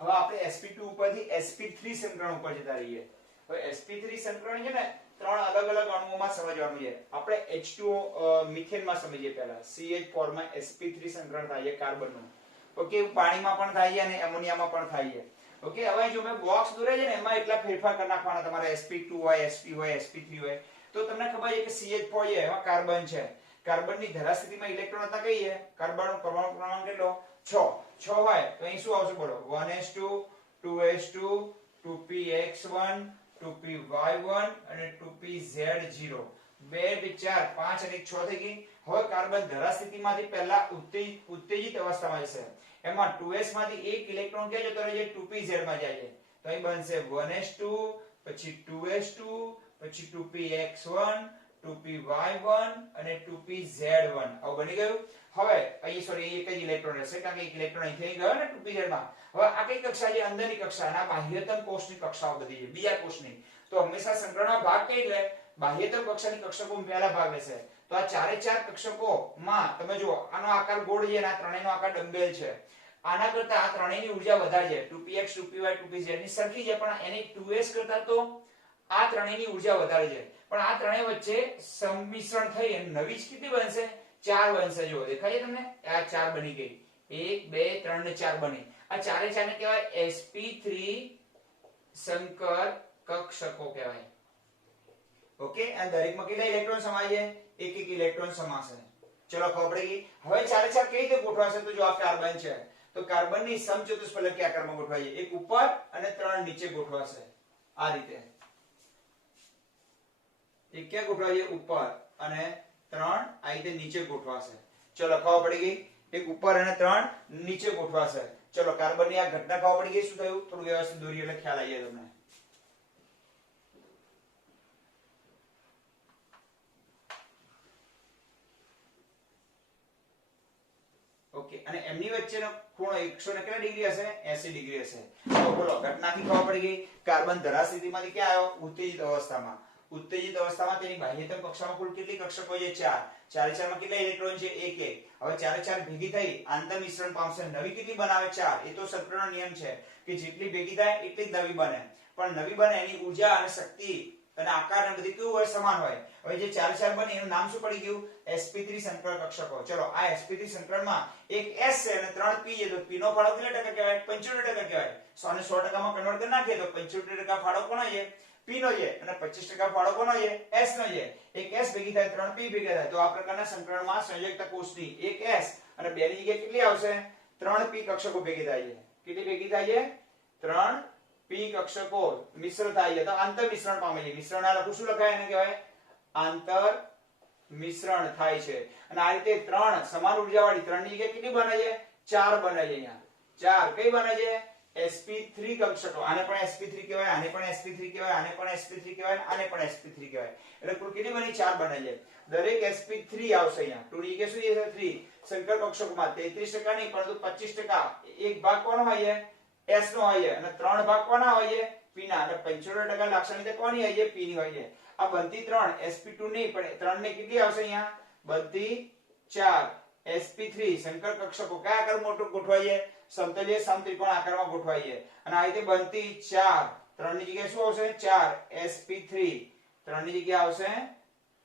હવે આપણે sp2 ઉપરથી sp3 સંકરણ ઉપર જતા રહીએ. હવે sp3 સંકરણ છે ને 3 અલગ અલગ અણુઓમાં સમજવાનું છે. આપણે H2O મિથેનમાં સમજીએ પહેલા. CH4 માં sp3 સંકરણ થાય છે કાર્બનનું. ઓકે પાણીમાં પણ થાય છે અને એમોનિયામાં પણ થાય છે. ઓકે હવે જો મેં બોક્સ દોરે છે ને એમાં એટલા ફેરફાર કરી નાખવાના તમારે sp2 હોય sp હોય sp3 હોય. તો તમને ખબર છે કે CH4 છે એમાં કાર્બન છે. કાર્બનની ધરાસ્થિતિમાં ઇલેક્ટ્રોન હતા કઈ છે કાર્બનનો પરમાણુ ક્રમાંક કેટલો 6 હોય. તો અહીં શું આવશે બોલો 1s2 2s2 2px1 2py1 અને 2pz0 2 4 5 અને 6 થઈ ગઈ. હવે કાર્બન ધરાસ્થિતિમાંથી પહેલા ઉત્તેજિત અવસ્થામાં જશે. એમાં 2s માંથી એક ઇલેક્ટ્રોન ક્યાં જતો રહે છે 2pz માં જાય છે. તો અહીં બનશે 1s2 પછી 2s2 પછી 2px1 2py1 અને 2pz1 આવું બની ગયું. હવે અહીં સોરી એક જ ઇલેક્ટ્રોન રહેશે કારણ કે એક ઇલેક્ટ્રોન અહીં થઈ ગયો ને 2pz માં. હવે આ કઈ કક્ષા છે અંદરની કક્ષા અને આ બાહ્યતમ કોષની કક્ષાઓ બધી છે બીજા કોષની. તો હંમેશા સંકરણમાં ભાગ કઈ લે બાહ્યતમ કક્ષાની કક્ષકો પહેલા ભાગ લેશે. તો આ ચારે ચાર કક્ષકોમાં તમે જુઓ આનો આકાર ગોળ છે અને આ ત્રણેયનો આકાર ડંબેલ છે. આના કરતા આ ત્રણેયની ઊર્જા વધારે છે 2px 2py 2pz ની સરખી છે પણ એની 2s કરતા તો આ ત્રણેયની ઊર્જા વધારે છે. પણ આ ત્રણેય વચ્ચે સંમિશ્રણ થઈ અને નવી જ કેટલી બનશે 4 બનશે. જો દેખાય છે તમને આ 4 બની ગઈ 1 2 3 ને 4 બની. આ ચારે ચાર ને કહેવાય sp3 સંકર કક્ષકો કહેવાય. ઓકે અને દરેકમાં કેટલા ઇલેક્ટ્રોન સમાય છે એક ઇલેક્ટ્રોન સમાશે. ચલો ખબર પડી ગઈ. હવે ચારે ચાર કઈ રીતે ગોઠવાશે તો જો આ કાર્બન છે તો કાર્બનની સમચતુષ્ફલકી આકારમાં ગોઠવાય છે. એક ઉપર અને 3 નીચે ગોઠવાશે આ રીતે. એક ક્યાં ગોઠવાય છે ઉપર અને 3 આ રીતે નીચે ગોઠવાશે. ચલો ખબર પડી ગઈ. એક ઉપર અને 3 નીચે ગોઠવાશે. ચલો કાર્બનની આ ઘટના ખબર પડી ગઈ શું થયું થોડું વ્યવસ્થિત દોરી એટલે ખ્યાલ આવી જાય તમને. ઓકે અને એમની વચ્ચેનો ખૂણો 100 ને કેટલા ડિગ્રી હશે 80 ડિગ્રી હશે. તો બોલો ઘટનાથી ખબર પડી ગઈ. કાર્બન ધરાસ્થિતિમાંથી ક્યાં આવ્યો ઉત્તેજિત અવસ્થામાં. ઉત્તેજિત અવસ્થામાં તેની બાહ્યતમ કક્ષામાં કુલ કેટલી કક્ષકો છે 4. ચારે ચારમાં કેટલા ઇલેક્ટ્રોન છે 1 1. હવે ચારે ચાર ભેગી થઈ આંતર મિશ્રણ પામશે. નવી કેટલી બનાવે 4. એ તો સર્કલનો નિયમ છે કે જેટલી ભેગી થાય એટલી જ નવી બને. પણ નવી બને એની ઊર્જા અને શક્તિ અને આકાર ને બધી કેવું હોય સમાન હોય. હવે જે ચાર ચાર બની એનું નામ શું પડી ગયું sp3 સંકર કક્ષકો. ચલો આ sp3 સંકરણમાં એક s છે અને 3 p છે તો p નો ફાળો કેટલા ટકા કહેવાય 75% કહેવાય. 100 ને 100% માં કન્વર્ટ કરી નાખીએ તો 75% ફાળો કોનો છે p P નો છે અને 25% ફાળો કોનો છે S નો છે એક S ભેગી થાય 3 P ભેગા થાય તો આ પ્રકારના સંકરણમાં સંયોજકતા કોષની એક S અને 2 ની જગ્યાએ કેટલી આવશે 3 P કક્ષકો ભેગી થાય છે કેટલી ભેગી થાય છે 3 P કક્ષકો મિશ્ર થાય છે તો આંતર મિશ્રણ પામે છે મિશ્રણ આ લખું શું લખાય એને કહેવાય આંતર મિશ્રણ થાય છે અને આ રીતે 3 સમાન ઊર્જાવાળી 3 ની જગ્યાએ કેટલી બને છે 4 બને છે અહીંયા 4 કઈ બને છે sp3 કક્ષકો આને પણ sp3 કહેવાય આને પણ sp3 કહેવાય આને પણ sp3 કહેવાય આને પણ sp3 કહેવાય એટલે કુલ કેટલી બની 4 બને છે દરેક sp3 આવશે અહીંયા 2 ની જગ્યાએ શું છે 3 સંકર કક્ષકોમાં 33% નહીં પરંતુ 25% એક ભાગ કોનો હોય છે s નો હોય છે અને 3 ભાગ કોના હોય છે p ના અને 75% લાક્ષણિકતા કોની હોય છે p ની હોય છે આ બનતી 3 sp2 નહીં પણ 3 ને કેટલી આવશે અહીંયા બનતી 4 sp3 સંકર કક્ષકો કયા આકાર મોટો ગોઠવાય છે સમતલીય સમત્રિકોણ આકારમાં ગોઠવાય છે અને આ રીતે બનતી 4 3 ની જગ્યાએ શું આવશે 4 sp3 3 ની જગ્યાએ આવશે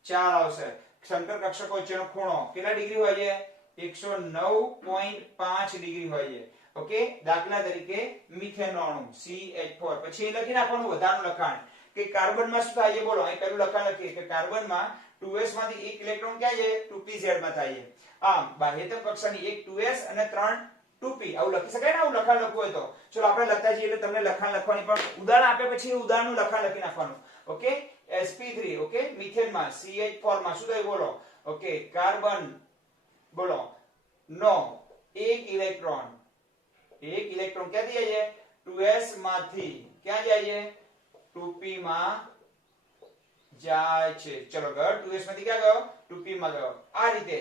4 આવશે સંકર કક્ષકો વચ્ચેનો ખૂણો કેટલા ડિગ્રી હોય છે 109.5 ડિગ્રી હોય છે ઓકે દાખલા તરીકે મિથેનનો અણુ CH4 પછી લખી નાખવાનું વધારાનું લખાણ કે કાર્બનમાં શું થાય છે બોલો અહીં પહેલું લખાણ લખીએ કે કાર્બનમાં 2s માંથી એક ઇલેક્ટ્રોન ક્યાં છે 2pz માં થાય છે આમ બાહ્યતમ કક્ષાની એક 2s અને 3 2p આવું લખી શકાય ને આવું લખાણ લખવું હોય તો ચલો આપણે લખતા જઈએ એટલે તમને લખાણ લખવાની પણ ઉદાહરણ આપે પછી ઉદાહરણનું લખાણ લખી નાખવાનું ઓકે sp3 ઓકે મિથેનમાં CH4 માં શું થાય બોલો ઓકે કાર્બન બોલો નો એક ઇલેક્ટ્રોન ક્યાંથી જાય છે 2s માંથી ક્યાં જાય છે 2p માં જાય છે ચલો ગયો 2s માંથી ક્યાં ગયો 2p માં ગયો આ રીતે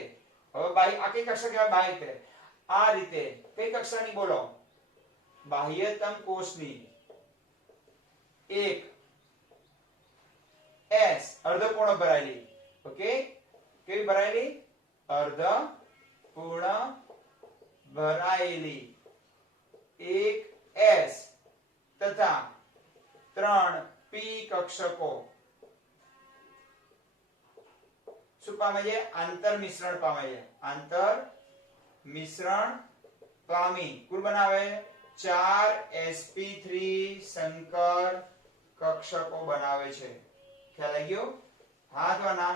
હવે બાહ્ય આ કઈ કક્ષા કહેવાય બાહ્ય આ રીતે કઈ કક્ષાની બોલો બાહ્યતમ કોષની એક S અર્ધપૂર્ણ ભરાયેલી ઓકે કેવી ભરાયેલી અર્ધપૂર્ણ ભરાયેલી એક S તથા 3 P કક્ષકો શું પામે છે આંતર મિશ્રણ પામે છે આંતર મિશ્રણ પામી કુલ બનાવે 4 sp3 સંકર કક્ષકો બનાવે છે ખ્યાલ આવી ગયો હા અથવા ના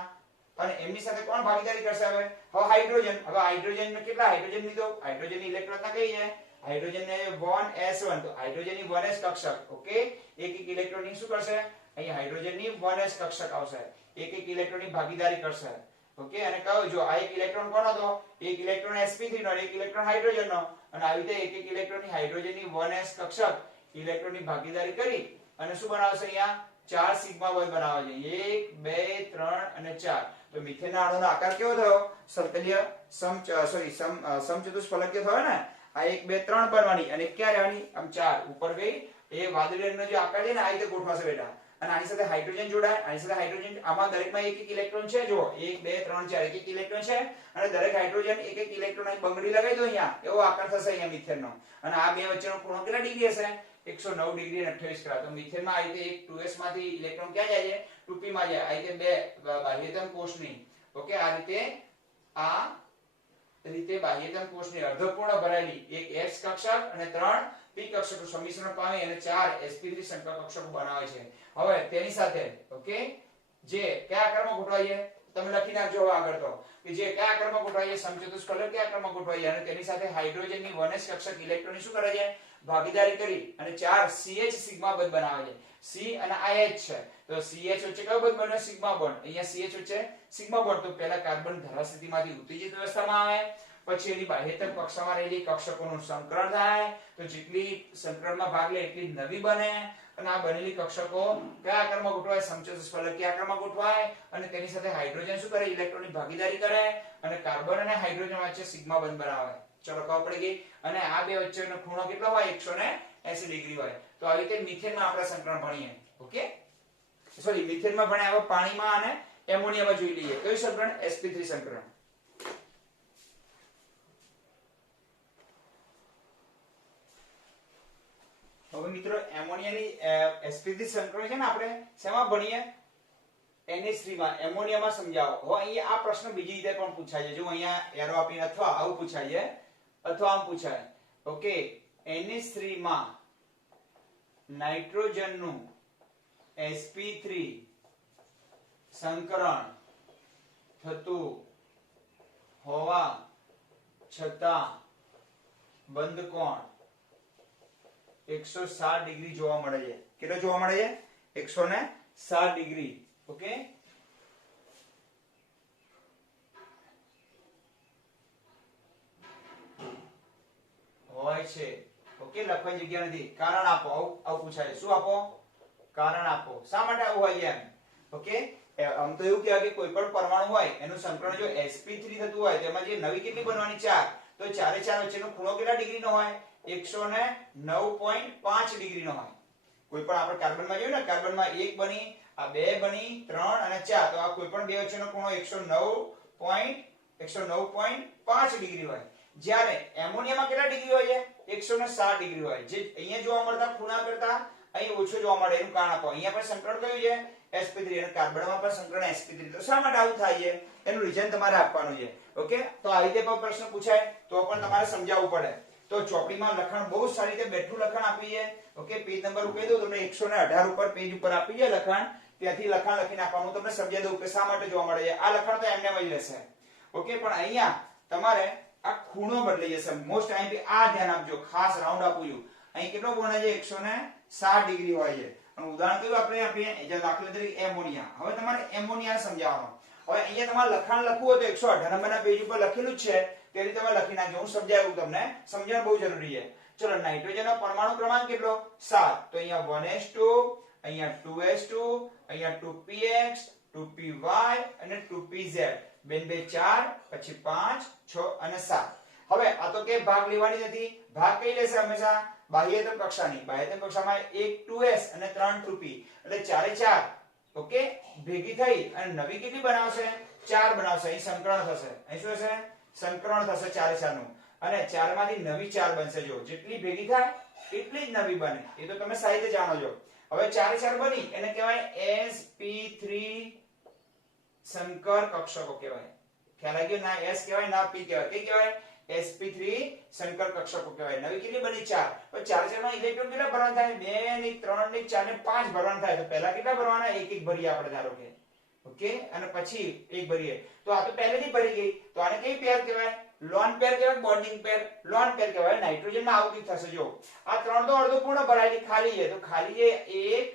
અને એમની સાથે કોણ ભાગીદારી કરશે હવે હાઇડ્રોજન ને કેટલા હાઇડ્રોજન લીધો હાઇડ્રોજન ની ઇલેક્ટ્રોનતા કઈ છે હાઇડ્રોજન ને 1s1 તો હાઇડ્રોજન ની 1s કક્ષક ઓકે એક ઇલેક્ટ્રોન ની શું કરશે અહીં હાઇડ્રોજન ની 1s કક્ષક આવશે એક ઇલેક્ટ્રોન ની ભાગીદારી કરશે ઓકે અને કહો જો આ એક ઇલેક્ટ્રોન કોનો હતો એક ઇલેક્ટ્રોન sp3 નો એક ઇલેક્ટ્રોન હાઇડ્રોજન નો અને આવી રીતે એક ઇલેક્ટ્રોન ની હાઇડ્રોજન ની 1s કક્ષક ઇલેક્ટ્રોન ની ભાગીદારી કરી અને શું બનાવશે અહીંયા 4 સિગ્મા બોન્ડ બનાવે છે 1 2 3 અને 4 તો મિથેનના અણુનો આકાર કેવો થયો સમતલીય સમચતુષ્ફલકીય થયો ને આ 1 2 3 બનવાની અને ક્યાં રહેવાની આમ 4 ઉપર ગઈ એ વાદળી રંગનો જે આકાર છે ને આ રીતે ગોઠવાશે બેટા અને આની સાથે હાઇડ્રોજન જોડાય આની સાથે હાઇડ્રોજન આમાં દરેકમાં એક એક ઇલેક્ટ્રોન છે જો 1 2 3 4 એક એક ઇલેક્ટ્રોન છે અને દરેક હાઇડ્રોજન એક એક ઇલેક્ટ્રોન અહીં બંગડી લગાવી દો અહીંયા એવો આકાર થશે અહીંયા મિથેનનો અને આ બે વચ્ચેનો ખૂણો કેટલા ડિગ્રી હશે 109 ડિગ્રી અને 28 ગ્રામ તો મિથેનમાં આ રીતે એક 2s માંથી ઇલેક્ટ્રોન ક્યાં જાય છે 2p માં જાય આ રીતે બે બાહ્યતમ કોષની ઓકે આ રીતે બાહ્યતમ કોષની અર્ધપૂર્ણ ભરાયેલી એક s કક્ષક અને 3 p કક્ષકો સંમિશ્રણ પામે અને 4 sp3 સંકર કક્ષકો બનાવે છે હવે તેની સાથે ઓકે જે કયા આકારમાં ગોઠવાય છે તમે લખી નાખજો હવે આગળ તો કે જે કયા આકારમાં ગોઠવાય છે સમચતુષ્ફલક કયા આકારમાં ગોઠવાય છે અને તેની સાથે હાઇડ્રોજનની 1s કક્ષક ઇલેક્ટ્રોન શું કરે છે ભાગીદારી કરી અને 4 CH સિગ્મા બંધ બનાવે છે C અને IH છે તો CH વચ્ચે કયો બંધ બન્યો સિગ્મા બોન્ડ અહીંયા CH વચ્ચે સિગ્મા બોન્ડ તો પહેલા કાર્બન ધારા સ્થિતિમાંથી ઉત્તેજિત અવસ્થામાં આવે પછી એની બાહ્યતમ કક્ષામાં રહેલી કક્ષકોનું સંકરણ થાય તો જેટલી સંકરણમાં ભાગ લે એટલી નવી બને અને આ બનેલી કક્ષકો કયા આકારમાં ગોઠવાય સમચતુષ્ફલકીય આકારમાં ગોઠવાય અને તેની સાથે હાઇડ્રોજન શું કરે ઇલેક્ટ્રોનની ભાગીદારી કરે અને કાર્બન અને હાઇડ્રોજન વચ્ચે સિગ્મા બંધ બનાવે ચલો ખબર પડી ગઈ અને આ બે વચ્ચેનો ખૂણો કેટલો હોય 180 ડિગ્રી હોય તો આવી રીતે મિથેનમાં આપણે સંકરણ ભણીએ ઓકે સોરી મિથેનમાં ભણ્યા હવે પાણીમાં અને એમોનિયામાં જોઈ લઈએ કયું સંકરણ sp3 સંકરણ હવે મિત્રો એમોનિયાની sp3 સંકરણ છે ને આપણે શેમાં ભણીએ NH3 માં એમોનિયામાં સમજાવો હવે અહીંયા આ પ્રશ્ન બીજી રીતે પણ પૂછાય છે જો અહીંયા એરો આપીને અથવા આવું પૂછાય છે અથવા આમ પૂછાય ઓકે NH3 માં નાઇટ્રોજનનું sp3 સંકરણ થતું હોવા છતાં બંધ કોણ 160 ડિગ્રી જોવા મળે છે. કેટલો જોવા મળે છે? 160 ડિગ્રી. ઓકે, હોય છે. ઓકે, લખવાની જગ્યા નથી. કારણ આપો. આવું પૂછાય. શું આપો? કારણ આપો. શા માટે આવું હોય એમ? ઓકે, આમ તો એવું કહેવાય કે કોઈ પણ પરમાણુ હોય એનું સંકરણ જો sp3 થતું હોય તો એમાં જે નવી કેટલી બનવાની 4, તો 4 એ 4 વચ્ચેનો ખૂણો કેટલા ડિગ્રીનો હોય? 109.5 ડિગ્રીનો હોય. કોઈ પણ આપણે કાર્બનમાં જોયું ને, કાર્બનમાં 1 બની, આ 2 બની, 3 અને 4, તો આ કોઈ પણ બે વચ્ચેનો ખૂણો 109.5 ડિગ્રી હોય. જ્યારે એમોનિયામાં કેટલા ડિગ્રી હોય છે? 160 ડિગ્રી હોય. જે અહીંયા જોવા મળતા ખૂણા કરતા અહીં ઓછો જોવા મળે. એનું કારણ આપો. અહીંયા પણ સંકરણ કયું છે? sp3. અને કાર્બનમાં પણ સંકરણ sp3. તો શા માટે આવું થાય છે એનું રીઝન તમારે આપવાનું છે. ઓકે, તો આ રીતે પણ પ્રશ્ન પૂછાય તો પણ તમારે સમજાવવું પડે. તો ચોપડીમાં લખાણ બહુ સારી રીતે બેઠું લખાણ આપી છે. ઓકે, પેજ નંબર હું કહી દઉં તમને, 118 ઉપર પેજ ઉપર આપી છે લખાણ. ત્યાંથી લખાણ લખીને આપવાનું. તમને સમજાવી દઉં કે શા માટે જોવા મળે છે. આ લખાણ તો એમને જ રહેશે. ઓકે, પણ અહીંયા તમારે આ ખૂણો બદલાઈ જશે. મોસ્ટ અહીં આ ધ્યાન આપજો, ખાસ રાઉન્ડ આપું છું. અહીં કેટલો બને છે? 160 ડિગ્રી હોય છે. અને ઉદાહરણ કયું આપણે આપીએ? જે દાખલા તરીકે એમોનિયા. હવે તમારે એમોનિયા સમજાવવાનો. હવે અહીંયા તમારે લખાણ લખવું હોય તો 118 નંબરના પેજ ઉપર લખેલું જ છે, તે રીતે તમે લખી નાખજો. હું સમજાવું તમને, સમજણ બહુ જરૂરી છે. ચલો, નાઇટ્રોજનનો પરમાણુ ક્રમાંક કેટલો? 7. તો અહીંયા 1s2, અહીંયા 2s2, અહીંયા 2px, 2py અને 2pz. બેન 2 4, પછી 5, 6 અને 7. હવે આ તો કે ભાગ લેવાની નથી. ભાગ કઈ લેશે? હંમેશા બાહ્યતમ કક્ષાની. બાહ્યતમ કક્ષામાં 1 2s અને 3 2p, એટલે 4 એ 4. ઓકે, ભેગી થઈ અને નવી કેટલી બનાવશે? 4 બનાવશે. અહીં સંકરણ થશે. અહીં શું થશે? સંકરણ થશે 4 એ 4 નું. અને 4 માંથી નવી 4 બનશે. જો જેટલી ભેગી થાય એટલી જ નવી બને. એ તો તમે સારી રીતે જાણો છો. હવે 4 એ 4 બની એને કહેવાય sp3 સંકર કક્ષકો કહેવાય. ખ્યાલ આવી ગયો? ના s કહેવાય ના p કહેવાય. કઈ કહેવાય? sp3 સંકર કક્ષકો કહેવાય. નવી કેટલી બની? 4. તો 4 4 માં ઇલેક્ટ્રોન કેટલા ભરવાના થાય? 2 ની 3 ની 4 ને 5 ભરવાના થાય. તો પહેલા કેટલા ભરવાના? એક એક ભરીએ આપણે ધારો કે. ઓકે, અને પછી એક ભરીએ. તો આ તો પહેલેથી ભરી ગઈ. તો આને કઈ પેર કહેવાય? લોન પેર કહેવાય, બોન્ડિંગ પેર. લોન પેર કહેવાય. નાઇટ્રોજનમાં આવું કઈ થશે. જો આ 3 તો અડધો પૂર્ણ ભરાયેલી ખાલી છે. તો ખાલી છે 1,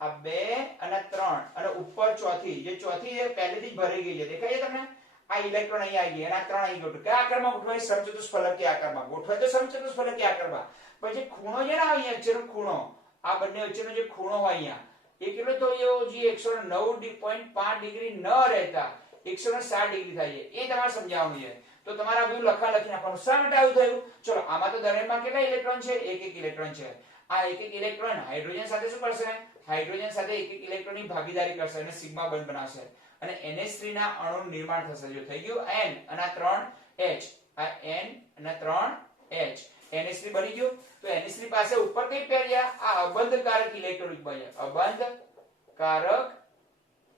આ 2 અને 3, અને ઉપર ચોથી, જે ચોથી છે પહેલેથી જ ભરી ગઈ છે. દેખાય છે તમને? આ ઇલેક્ટ્રોન અહીં આવી ગયા અને આ 3 અહીં ગયો. કયા આકારમાં ગોઠવાય? સમચતુષ્ફલકીય આકારમાં ગોઠવાય. તો સમચતુષ્ફલકીય આકારમાં. પછી ખૂણો છે ને અહીંયા વચ્ચેનો ખૂણો, આ બંને વચ્ચેનો જે ખૂણો હોય અહીંયા, એ કેટલો તો જે 109.5 ડિગ્રી ન રહેતા 160 ડિગ્રી થાય છે. એ તમારે સમજાવવાનું છે. તો તમારે આ બધું લખાણ લખી નાખવાનું. શા માટે આવું થયું? ચલો, આમાં તો દરેકમાં કેટલા ઇલેક્ટ્રોન છે? એક એક ઇલેક્ટ્રોન છે. આ એક એક ઇલેક્ટ્રોન હાઇડ્રોજન સાથે શું કરશે? હાઇડ્રોજન સાથે એક એક ઇલેક્ટ્રોનની ભાગીદારી કરશે અને સિગ્મા બંધ બનાવશે. અને NH3 ના અણુનું નિર્માણ થશે. જો થઈ ગયું N અને આ 3H, આ N અને 3H, NH3 બની ગયું. તો NH3 પાસે ઉપર કઈ પેર છે? આ અબંધકારક ઇલેક્ટ્રોન યુગ્મ છે. અબંધકારક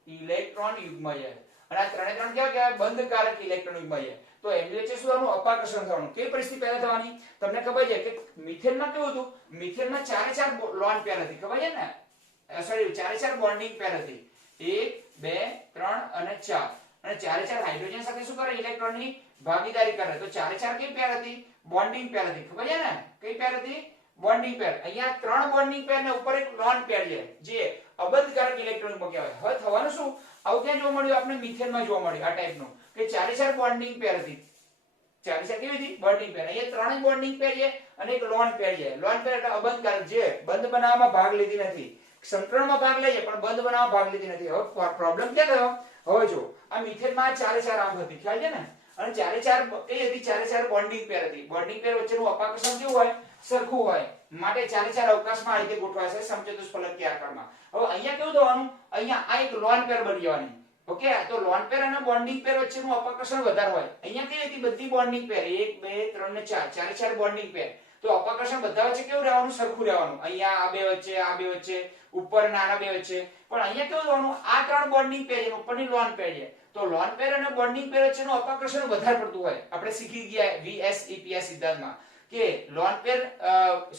ઇલેક્ટ્રોન યુગ્મ છે. અને આ 3 3 કેવા કહેવાય? બંધકારક ઇલેક્ટ્રોન યુગ્મ છે. તો એની વચ્ચે શું થવાનું? અપાકર્ષણ થવાનું. કઈ પરિસ્થિતિ પેદા થવાની? તમને ખબર છે કે મિથેનમાં કેવું હતું? મિથેનમાં 4 4 લોન પેર હતી. ખબર છે ને? સોરી, 4 4 બોન્ડિંગ પેર હતી. 1 2 3 અને 4. અને 4 4 હાઇડ્રોજન સાથે શું કરે? ઇલેક્ટ્રોનની ભાગીદારી કરે. તો 4 4 કઈ પેર હતી? બોન્ડિંગ પેર હતી. ખબર છે ને? કઈ પેર હતી? બોન્ડિંગ પેર. અહીંયા 3 બોન્ડિંગ પેર ને ઉપર એક લોન પેર છે, જે અબંધકારક ઇલેક્ટ્રોન કહેવાય. હવે થવાનું શું? આવું ક્યાં જોવા મળ્યું? આપણે મિથેનમાં જોવા મળ્યું આ ટાઈપનું, કે 4 4 બોન્ડિંગ પેર હતી. 4 4 કેવી હતી? બોન્ડિંગ પેર. અહીંયા 3 બોન્ડિંગ પેર છે અને એક લોન પેર છે. લોન પેર એટલે અબંધકારક, જે બંધ બનાવવામાં ભાગ લેતી નથી. સંકરણમાં ભાગ લે છે પણ બંધ બનાવવામાં ભાગ લેતી નથી. હવે પ્રોબ્લેમ ક્યાં થયો? હવે જો આ મિથેનમાં 4 4 આમ હતી. ખ્યાલ છે ને? અને 4 4 કઈ હતી? 4 4 બોન્ડિંગ પેર હતી. બોન્ડિંગ પેર વચ્ચેનું અપાકર્ષણ કેવું હોય? સરખું હોય. માટે 4 4 અવકાશમાં આ રીતે ગોઠવાય છે સમચતુષ્ફલકીય આકારમાં. હવે અહીંયા કેવું થવાનું? અહીંયા આ એક લોન પેર બની જવાની. ઓકે, તો લોન પેર અને બોન્ડિંગ પેર વચ્ચેનું અપાકર્ષણ વધારે હોય. અહીંયા કઈ હતી? બધી બોન્ડિંગ પેર. 1 2 3 ને 4, 4 4 બોન્ડિંગ પેર. તો અપાકર્ષણ બધા વચ્ચે કેવું રહેવાનું? સરખું રહેવાનું. અહીંયા આ બે વચ્ચે, આ બે વચ્ચે, ઉપર અને આના બે વચ્ચે. પણ અહીંયા કેવું થવાનું? આ 3 બોન્ડિંગ પેર છે, ઉપરની લોન પેર છે. તો લોન પેર અને બોન્ડિંગ પેર વચ્ચેનું અપાકર્ષણ વધારે પડતું હોય. આપણે શીખી ગયા VSEPS સિદ્ધાંતમાં કે લોન પેર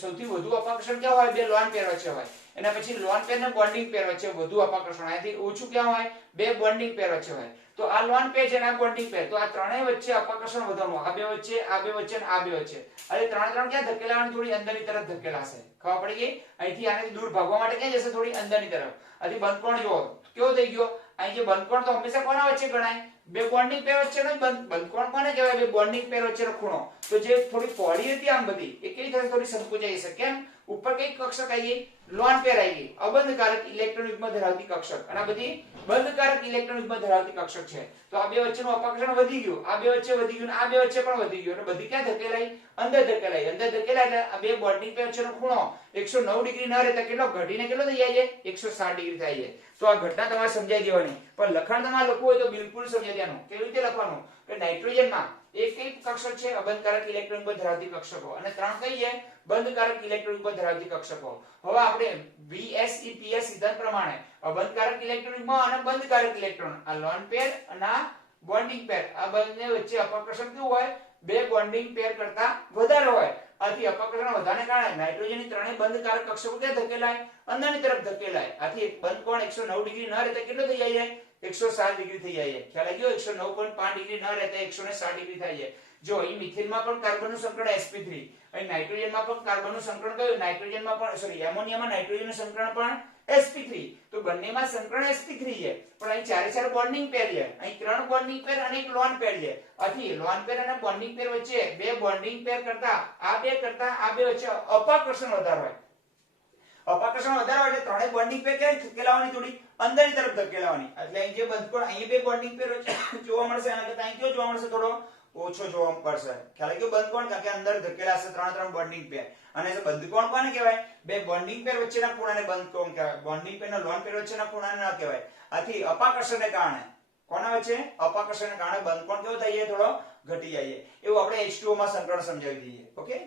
સૌથી વધુ અપાકર્ષણ ક્યાં હોય? બે લોન પેર વચ્ચે હોય. એના પછી લોન પેર ને બોન્ડિંગ પેર વચ્ચે વધુ અપાકર્ષણ, અહીંથી ઓછું ક્યાં હોય, બે બોન્ડિંગ પેર વચ્ચે હોય. તો આ લોન પેર છે અને આ બોન્ડિંગ પેર, તો આ ત્રણેય વચ્ચે અપાકર્ષણ વધવાનું, આ બે વચ્ચે, આ બે વચ્ચે અને આ બે વચ્ચે. એટલે ત્રણ ક્યાં ધકેલાવાની, થોડી અંદરની તરફ ધકેલાશે. ખબર પડી ગઈ? અહીંથી આને દૂર ભાગવા માટે ક્યાં જશે, થોડી અંદરની તરફ. આથી બંધકોણ જો કેવો થઈ ગયો, અહીં જે બંધકોણ તો હંમેશા કોના વચ્ચે ગણાય, બે બોન્ડિંગ પેર વચ્ચેનો બંધકોણ કોને કહેવાય, બે બોન્ડિંગ પેર વચ્ચેનો ખૂણો. તો જે થોડી પહોળી હતી આમ બધી, એ કેવી થશે, થોડી સંકોચાઈ જશે. કેમ? ઉપર કઈ કક્ષક આવી ગઈ, લોન પેર આવી ગઈ, અબંધકારક ઇલેક્ટ્રોન યુગ્મ ધરાવતી કક્ષક, અને આ બધી બંધકારક ઇલેક્ટ્રોન યુગ્મ ધરાવતી કક્ષક છે. તો આ બે વચ્ચેનું અપાકર્ષણ વધી ગયું, આ બે વચ્ચે વધી ગયું, આ બે વચ્ચે પણ વધી ગયું, અને બધી ક્યાં ધકેલાઈ, અંદર ધકેલાઈ. અંદર ધકેલાય એટલે આ બે બોન્ડિંગ પેર વચ્ચેનો ખૂણો 109 ડિગ્રી ન રહેતા કેટલો ઘટીને કેટલો થઈ જાય છે, 160 ડિગ્રી થાય છે. તો આ ઘટના તમારે સમજાઈ દેવાની, પણ લખાણ તમારે લખવું હોય તો બિલકુલ સમજાઈ દેવાનું. કેવી રીતે લખવાનું કે નાઇટ્રોજનમાં એક કઈ કક્ષક છે, અબંધકારક ઇલેક્ટ્રોન પર ધરાવતી કક્ષકો, અને ત્રણ કઈ છે, બંધકારક ઇલેક્ટ્રોન પર ધરાવતી કક્ષકો. હવે આપણે VSEPS સિદ્ધાંત પ્રમાણે અબંધકારક ઇલેક્ટ્રોન અને બંધકારક ઇલેક્ટ્રોન, આ લોન પેર અને આ બોન્ડિંગ પેર, આ બંને વચ્ચે અપાકર્ષણ કેવું હોય, બે બોન્ડિંગ પેર કરતા વધારે હોય. આથી અપાકર્ષણ વધારને કારણે નાઇટ્રોજનની ત્રણેય બંધકારક કક્ષકો ક્યાં ધકેલાય, અંદરની તરફ ધકેલાય. આથી બંધકોણ 109 ડિગ્રી ન રહેતા કેટલો થઈ જાય છે, 160 ડિગ્રી થઈ જાય છે. ખ્યાલ આવી ગયો? 109.5 ડિગ્રી ન રહેતા 160 ડિગ્રી થાય છે. જો અહીં મિથેનમાં પણ કાર્બનનું સંકરણ sp3, અહીં નાઇટ્રોજનમાં પણ કાર્બનનું સંકરણ કયું, નાઇટ્રોજનમાં પણ સોરી એમોનિયામાં નાઇટ્રોજનનું સંકરણ પણ sp3. તો બંનેમાં સંકરણ sp3 છે, પણ અહીં ચારે ચાર બોન્ડિંગ પેર છે, અહીં ત્રણ બોન્ડિંગ પેર અને એક લોન પેર છે. આથી લોન પેર અને બોન્ડિંગ પેર વચ્ચે બે બોન્ડિંગ પેર કરતા આ બે વચ્ચે અપાકર્ષણ વધારે હોય. અપાકર્ષણ વધારે હોય એટલે ત્રણેય બોન્ડિંગ પેર ક્યાં ધકેલાવાની, થોડી અંદરની તરફ ધકેલાવાની. એટલે અહીં જે બંધકોણ, અહીં બે બોન્ડિંગ પેર જોવા મળશે, આના કરતા અહીં કયો જોવા મળશે, થોડો ઓછો જોવા મળશે. ખ્યાલ આવી ગયો? બંધકોણ કારણ કે અંદર ધકેલાશે ત્રણ બોન્ડિંગ પેર. અને બંધકોણ કોને કહેવાય, બે બોન્ડિંગ પેર વચ્ચેના ખૂણાને બંધકોણ કહેવાય, બોન્ડિંગ પેર અને લોન પેર વચ્ચેના ખૂણાને ન કહેવાય. આથી અપાકર્ષણને કારણે કોના વચ્ચે, અપાકર્ષણને કારણે બંધકોણ કેવો થઈ જાય, થોડો ઘટી જાય. એવું આપણે H2O માં સંકરણ સમજાવી દઈએ. ઓકે,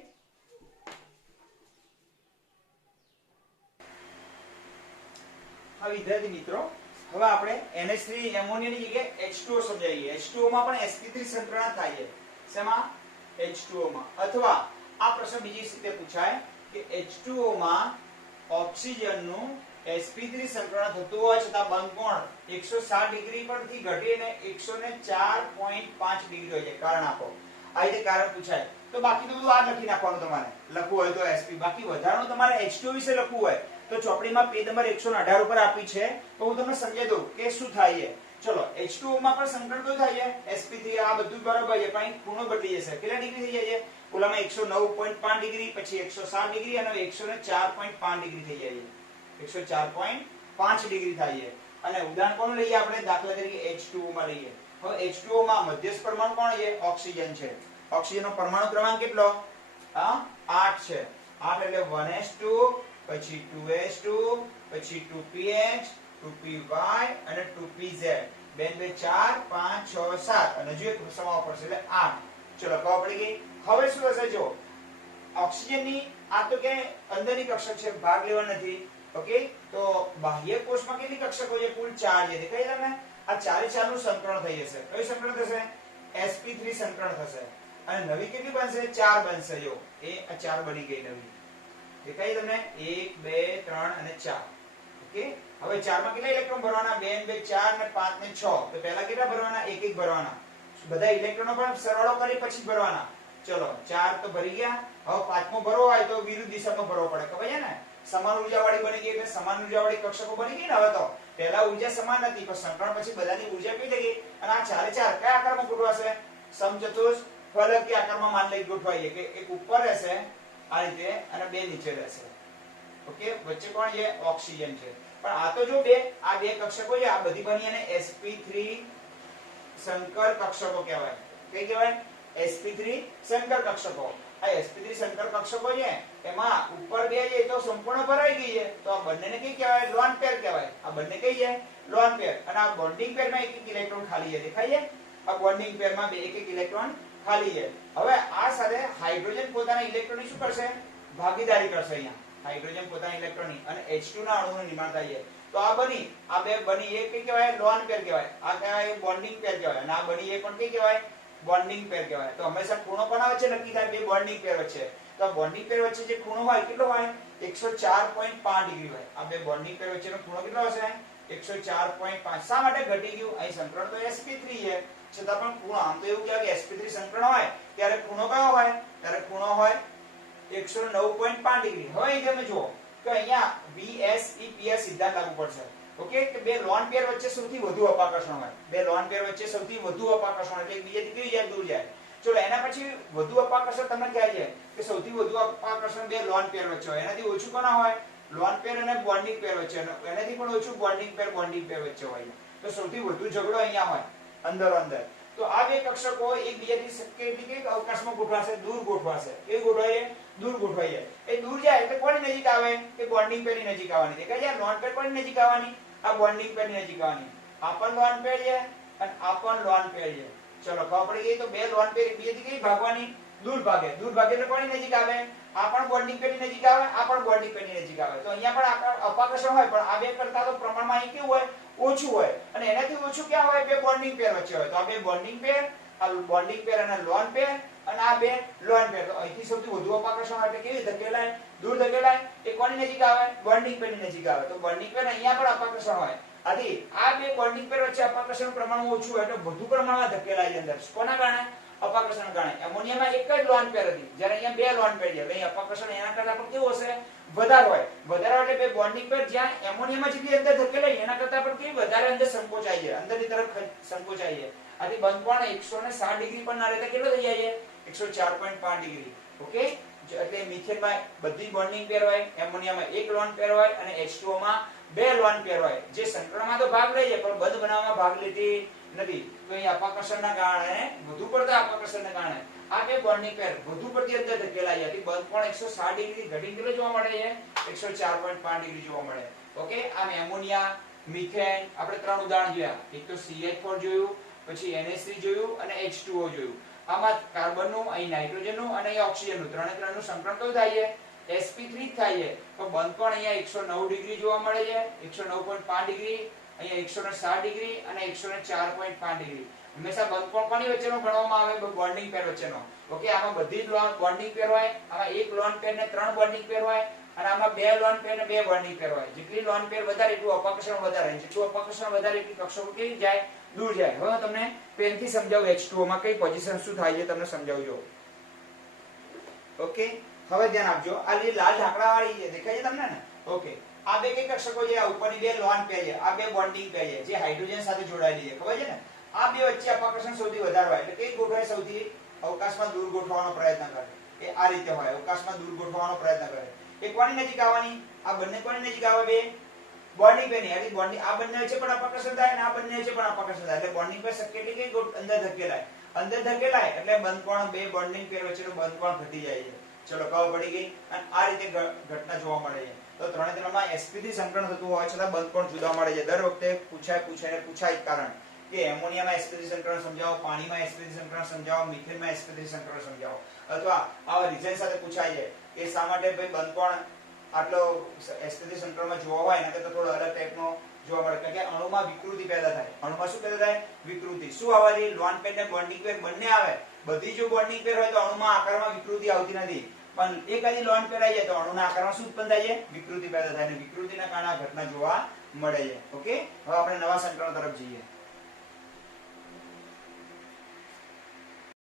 હા વિદ્યાર્થી મિત્રો, હવે આપણે NH3 એમોનિયાની જગ્યાએ H2O સમજાવીએ. H2O માં પણ sp3 સંકરણ થાય છે. શેમાં? H2O માં. અથવા આ પ્રશ્ન બીજી રીતે પૂછાય કે H2O માં ઓક્સિજનનું sp3 સંકરણ થતું હોય છતાં બંધકોણ 160 ડિગ્રી પરથી ઘટીને 104.5 ડિગ્રી હોય છે. કારણ આપો. આ રીતે કારણ પૂછાય તો બાકી તો બધું આ લખી નાખવાનું તમારે. લખવું હોય તો sp, બાકી વધારાનું તમારે H2O વિશે લખવું હોય તો ચોપડીમાં પેજ નંબર 118 ઉપર આપી છે, તો હું તમને સમજાવી દઉં કે શું થાય છે. ચલો, H2O માં પણ સંકરણ કયું થાય છે, sp3. આ બધું બરાબર છે, પણ ખૂણો બદલી જશે. કેટલા ડિગ્રી થઈ જાય છે? ઓલામાં 109.5 ડિગ્રી, પછી 160 ડિગ્રી અને 104.5 ડિગ્રી થઈ જાય છે. 104.5 ડિગ્રી થાય છે. અને ઉદાહરણ કોણ લઈએ આપણે? દાખલા તરીકે H2O માં લઈએ. હવે H2O માં મધ્યસ્થ પરમાણુ કોણ છે? ઓક્સિજન છે. ઓક્સિજનનો પરમાણુ ક્રમાંક કેટલો? 8 છે. 8 એટલે 1s2, પછી 2s2, પછી 2pH, 2py અને 2pz. 2 2 4 5 6 7 અને જો એક સમાવ પડશે એટલે 8. ચલો, ખબર પડી ગઈ? હવે શું થશે? જો ઓક્સિજનની આ તો કે અંદરની કક્ષક છે, ભાગ લેવા નથી. ઓકે, તો બાહ્ય કોષમાં કેટલી કક્ષકો છે? કુલ 4 છે. દેખાય તમને? આ ચારે ચાર નું સંકરણ થઈ જશે. કયું સંકરણ થશે? sp3 સંકરણ થશે. અને નવી કેટલી બનશે? 4 બનશે. જો એ આ 4 બની ગઈ નવી. દેખાય તમને? 1 2 3 અને 4. ઓકે, હવે 4 માં કેટલા ઇલેક્ટ્રોન ભરવાના? 2 2 4 ને 5 ને 6. તો પહેલા કેટલા ભરવાના? 1 1 ભરવાના. બધા ઇલેક્ટ્રોનો પણ સરવાળો કરી પછી ભરવાના. ચલો, 4 તો ભરી ગયા. હવે પાંચમો ભરવો હોય તો વિરુદ્ધ દિશામાં ભરવો પડે. ખબર છે ને? સમાન ઉર્જાવાળી બની ગઈ એટલે સમાન ઉર્જાવાળી કક્ષકો બની ગઈ ને. હવે તો પહેલા ઉર્જા સમાન હતી, પણ સંકરણ પછી બધાની ઉર્જા કેવી થઈ ગઈ. અને આ ચારે ચાર કયા આકારમાં ગોઠવાશે? સમચતુષ્ટ ફલકી આકારમાં માન લઈ ગોઠવાઈએ કે એક ઉપર રહેશે આ રીતે અને બે નીચે રહેશે. ઓકે, વચ્ચે કોણ છે? ઓક્સિજન છે. પણ આ તો જો આ બે કક્ષકો છે, આ બધી બની અને sp3 સંકર કક્ષકો કહેવાય. કઈ કહેવાય? sp3 સંકર કક્ષકો. આ sp3 સંકર કક્ષકો છે એમાં ઉપર બે છે તો સંપૂર્ણ ભરાઈ ગઈ છે, તો આ બંનેને કઈ કહેવાય? લોન પેર કહેવાય. આ બંને કઈ છે? Lone pair. અને આ બોન્ડિંગ પેરમાં એક એક ઇલેક્ટ્રોન ખાલી છે. દેખાય છે? આ બોન્ડિંગ પેરમાં બે એક એક ઇલેક્ટ્રોન ખાલી છે. હવે આ સાથે હાઇડ્રોજન પોતાના ઇલેક્ટ્રોનની શું કરશે? ભાગીદારી કરશે. અહીંયા હાઇડ્રોજન પોતાના ઇલેક્ટ્રોનની અને H2 ના અણુનું નિર્માણ થાય છે. તો આ બની, આ બે બની એ કઈ કહેવાય? લોન પેર કહેવાય. આ કહેવાય બોન્ડિંગ પેર કહેવાય. અને આ બની એ પણ કઈ કહેવાય? બોન્ડિંગ પેર કહેવાય. તો હંમેશા ખૂણો કોના વચ્ચે નક્કી થાય? બે બોન્ડિંગ પેર વચ્ચે. તો આ બોન્ડિંગ પેર વચ્ચે જે ખૂણો હોય કેટલો હોય 104.5 ડિગ્રી હોય. આ બે બોન્ડિંગ પેર વચ્ચેનો ખૂણો કેટલો હશે 104.5. શા માટે ઘટી ગયું? અહીં સંકરણ તો sp3 છે, છતાં પણ ખૂણો આમ તો એવું કહેવાય કે sp3 સંકરણ હોય ત્યારે ખૂણો કયો હોય? ત્યારે ખૂણો હોય 109.5 ડિગ્રી. હવે અહીં તમે જુઓ કે અહીંયા VSEPS સિદ્ધાંત લાગુ પડશે. ઓકે, કે બે લોન પેર વચ્ચે સૌથી વધુ અપાકર્ષણ હોય. બે લોન પેર વચ્ચે સૌથી વધુ અપાકર્ષણ એટલે એકબીજાથી કેવી જાય? દૂર જાય. ચલો એના પછી વધુ અપાકર્ષણ તમને ખ્યાલ છે કે સૌથી વધુ અપાકર્ષણ બે લોન પેર વચ્ચે હોય. એનાથી ઓછું કોના હોય? લોન પેર અને બોન્ડિંગ પેર વચ્ચે. એનાથી પણ ઓછું બોન્ડિંગ પેર વચ્ચે હોય. તો સૌથી વધુ ઝઘડો અહીંયા હોય અંદરો અંદર. તો આ બે કક્ષકો એકબીજાથી શક્ય એટલી કઈ અવકાશમાં ગોઠવાશે? દૂર ગોઠવાશે. કેવી ગોઠવાય? દૂર ગોઠવાય. એ દૂર જાય એટલે કોની નજીક આવે? કે બોન્ડિંગ પેરની નજીક આવવાની. દેખાય છે? લોન પેર કોની નજીક આવવાની? આ બોન્ડિંગ પેરની નજીક આવવાની. આ પણ લોન પેર છે અને આ પણ લોન પેર છે. ચલો ખબર પડી ગઈ. તો બે લોન પેર એકબીજાથી કઈ ભાગવાની? દૂર ભાગે. દૂર ભાગે એટલે કોની નજીક આવે? આ પણ બોન્ડિંગ પેરની નજીક આવે, આ પણ બોન્ડિંગ પેરની નજીક આવે. તો અહીંયા પણ અપાકર્ષણ હોય, પણ આ બે કરતા તો પ્રમાણમાં અહીં કેવું હોય? ઓછું હોય. અને એનાથી ઓછું ક્યાં હોય? બે બોન્ડિંગ પેર વચ્ચે હોય. તો આ બે બોન્ડિંગ પેર, આ બોન્ડિંગ પેર અને લોન પેર, અને આ બે લોન પેર. તો અહીંથી સૌથી વધુ અપાકર્ષણ હોય એટલે કેવી ધકેલાય? દૂર ધકેલાય. એ કોની નજીક આવે? બોન્ડિંગ પેરની નજીક આવે. તો બોન્ડિંગ પેર અહીંયા પણ અપાકર્ષણ હોય. આથી આ બે બોન્ડિંગ પેર વચ્ચે અપાકર્ષણ પ્રમાણ ઓછું હોય એટલે વધુ પ્રમાણમાં ધકેલાય છે અંદર. કોના કારણે? અપાકર્ષણ કારણે. એમોનિયામાં એક જ લોન પેર હતી, જ્યારે અહીંયા બે લોન પેર છે. એટલે અહીં અપાકર્ષણ એના કરતા પણ કેવું હશે? વધારે હોય. વધારે એટલે બે બોન્ડિંગ પેર જ્યાં એમોનિયામાં જેટલી અંદર ધકેલાય એના કરતા પણ કેવી વધારે અંદર સંકોચાય છે, અંદરની તરફ સંકોચાય છે. આથી બંધકોણ 160 ડિગ્રી પર ના રહેતા કેટલો થઈ જાય છે? 104.5 ડિગ્રી. ઓકે, એટલે મિથેનમાં બધી બોન્ડિંગ પેર હોય, એમોનિયામાં એક લોન પેર હોય અને H2O માં બે લોન પેર હોય, જે સંકરણમાં તો ભાગ લે છે પણ બંધ બનાવવામાં ભાગ લેતી નથી. તો અહીં અપાકર્ષણના કારણે, વધુ પડતા અપાકર્ષણના કારણે આ બે બોન્ડિંગ પેર વધુ પડતી અંદર ધકેલાય છે. બંધકોણ 160 ડિગ્રી ઘટી કેટલો જોવા મળે છે? 104.5 ડિગ્રી જોવા મળે. ઓકે, આમ એમોનિયા, મિથેન આપણે ત્રણ ઉદાહરણ જોયા. એક તો CH4 જોયું, પછી NH3 જોયું અને H2O જોયું. આમાં કાર્બનનું, અહીં નાઇટ્રોજનનું અને અહીં ઓક્સિજનનું ત્રણે ત્રણનું સંકરણ કયું થાય છે? sp3 થાય છે. તો બંધકોણ અહીંયા 109 ડિગ્રી જોવા મળે છે, 109.5 ડિગ્રી, અહીંયા 160 ડિગ્રી અને 104.5 ડિગ્રી. હંમેશા બંધકોણ કોની વચ્ચેનો ગણવામાં આવે? બોન્ડિંગ પેર વચ્ચેનો. ઓકે, આમાં બધી જ બોન્ડિંગ પેર હોય. આમાં એક લોન પેર ને ત્રણ બોન્ડિંગ પેર હોય, અને આમાં બે લોન પેર ને બે બોન્ડિંગ પેર હોય. જેટલી લોન પેર વધારે એટલું અપાકર્ષણ વધારે, જેટલું અપાકર્ષણ વધારે એટલી કક્ષકો કેવી જાય? દૂર જાય. હવે તમને પેનથી સમજાવું H2O માં કઈ પોઝિશન શું થાય છે તમને સમજાવજો. ઓકે, હવે ધ્યાન આપજો. આ લાલ ઢાંકડા વાળી છે, દેખાય છે તમને ને? ઓકે, આ બે કઈ કક્ષકો છે? આ ઉપરની બે લોન પેર છે, આ બે બોન્ડિંગ પેર છે જે હાઇડ્રોજન સાથે જોડાયેલી છે. ખબર છે ને? આ બે વચ્ચે અપાકર્ષણ સૌથી વધારે હોય એટલે કઈ ગોઠવાય? સૌથી અવકાશમાં દૂર ગોઠવવાનો પ્રયત્ન કરે. એ આ રીતે હોય, અવકાશમાં દૂર ગોઠવવાનો પ્રયત્ન કરે. એ કોની નજીક આવવાની? આ બંને કોની નજીક આવે? બે બોન્ડિંગ પેરની. એટલે બોન્ડિંગ આ બંને વચ્ચે પણ અપાકર્ષણ થાય અને આ બંને વચ્ચે પણ અપાકર્ષણ થાય. એટલે બોન્ડિંગ પેર શક્ય એટલી કઈ અંદર ધકેલાય. અંદર ધકેલાય એટલે બંધકોણ, બે બોન્ડિંગ પેર વચ્ચેનો બંધકોણ ઘટી જાય છે. ચલો ખબર પડી ગઈ. અને આ રીતે ઘટના જોવા મળે છે. તો ત્રણે ત્રણમાં sp3 સંકરણ થતું હોય છતાં બંધકોણ જુદા મળે છે. દર વખતે પૂછાય કારણ કે એમોનિયામાં sp3 સંકરણ સમજાવો, પાણીમાં sp3 સંકરણ સમજાવો, મિથેનમાં sp3 સંકરણ સમજાવો. અથવા આવા રિઝલ્ટ સાથે પૂછાય છે કે શા માટે ભાઈ બંધકોણ આટલો sp3 સંકરણમાં જોવા હોય એના કરતા થોડો અલગ ટાઈપનો જોવા મળે? કારણ કે અણુમાં વિકૃતિ પેદા થાય. અણુમાં શું પેદા થાય? વિકૃતિ. શું આવવાની? લોન પેર ને બોન્ડિંગ પેર બંને આવે. બધી જો બોન્ડિંગ પેર હોય તો અણુમાં આકારમાં વિકૃતિ આવતી નથી, પણ એકાદી લોન પેર આવી જાય તો અણુના આકારમાં શું ઉત્પન્ન થાય છે? વિકૃતિ પેદા થાય. અને વિકૃતિના કારણે આ ઘટના જોવા મળે છે. ઓકે, હવે આપણે નવા સંકરણ તરફ જઈએ.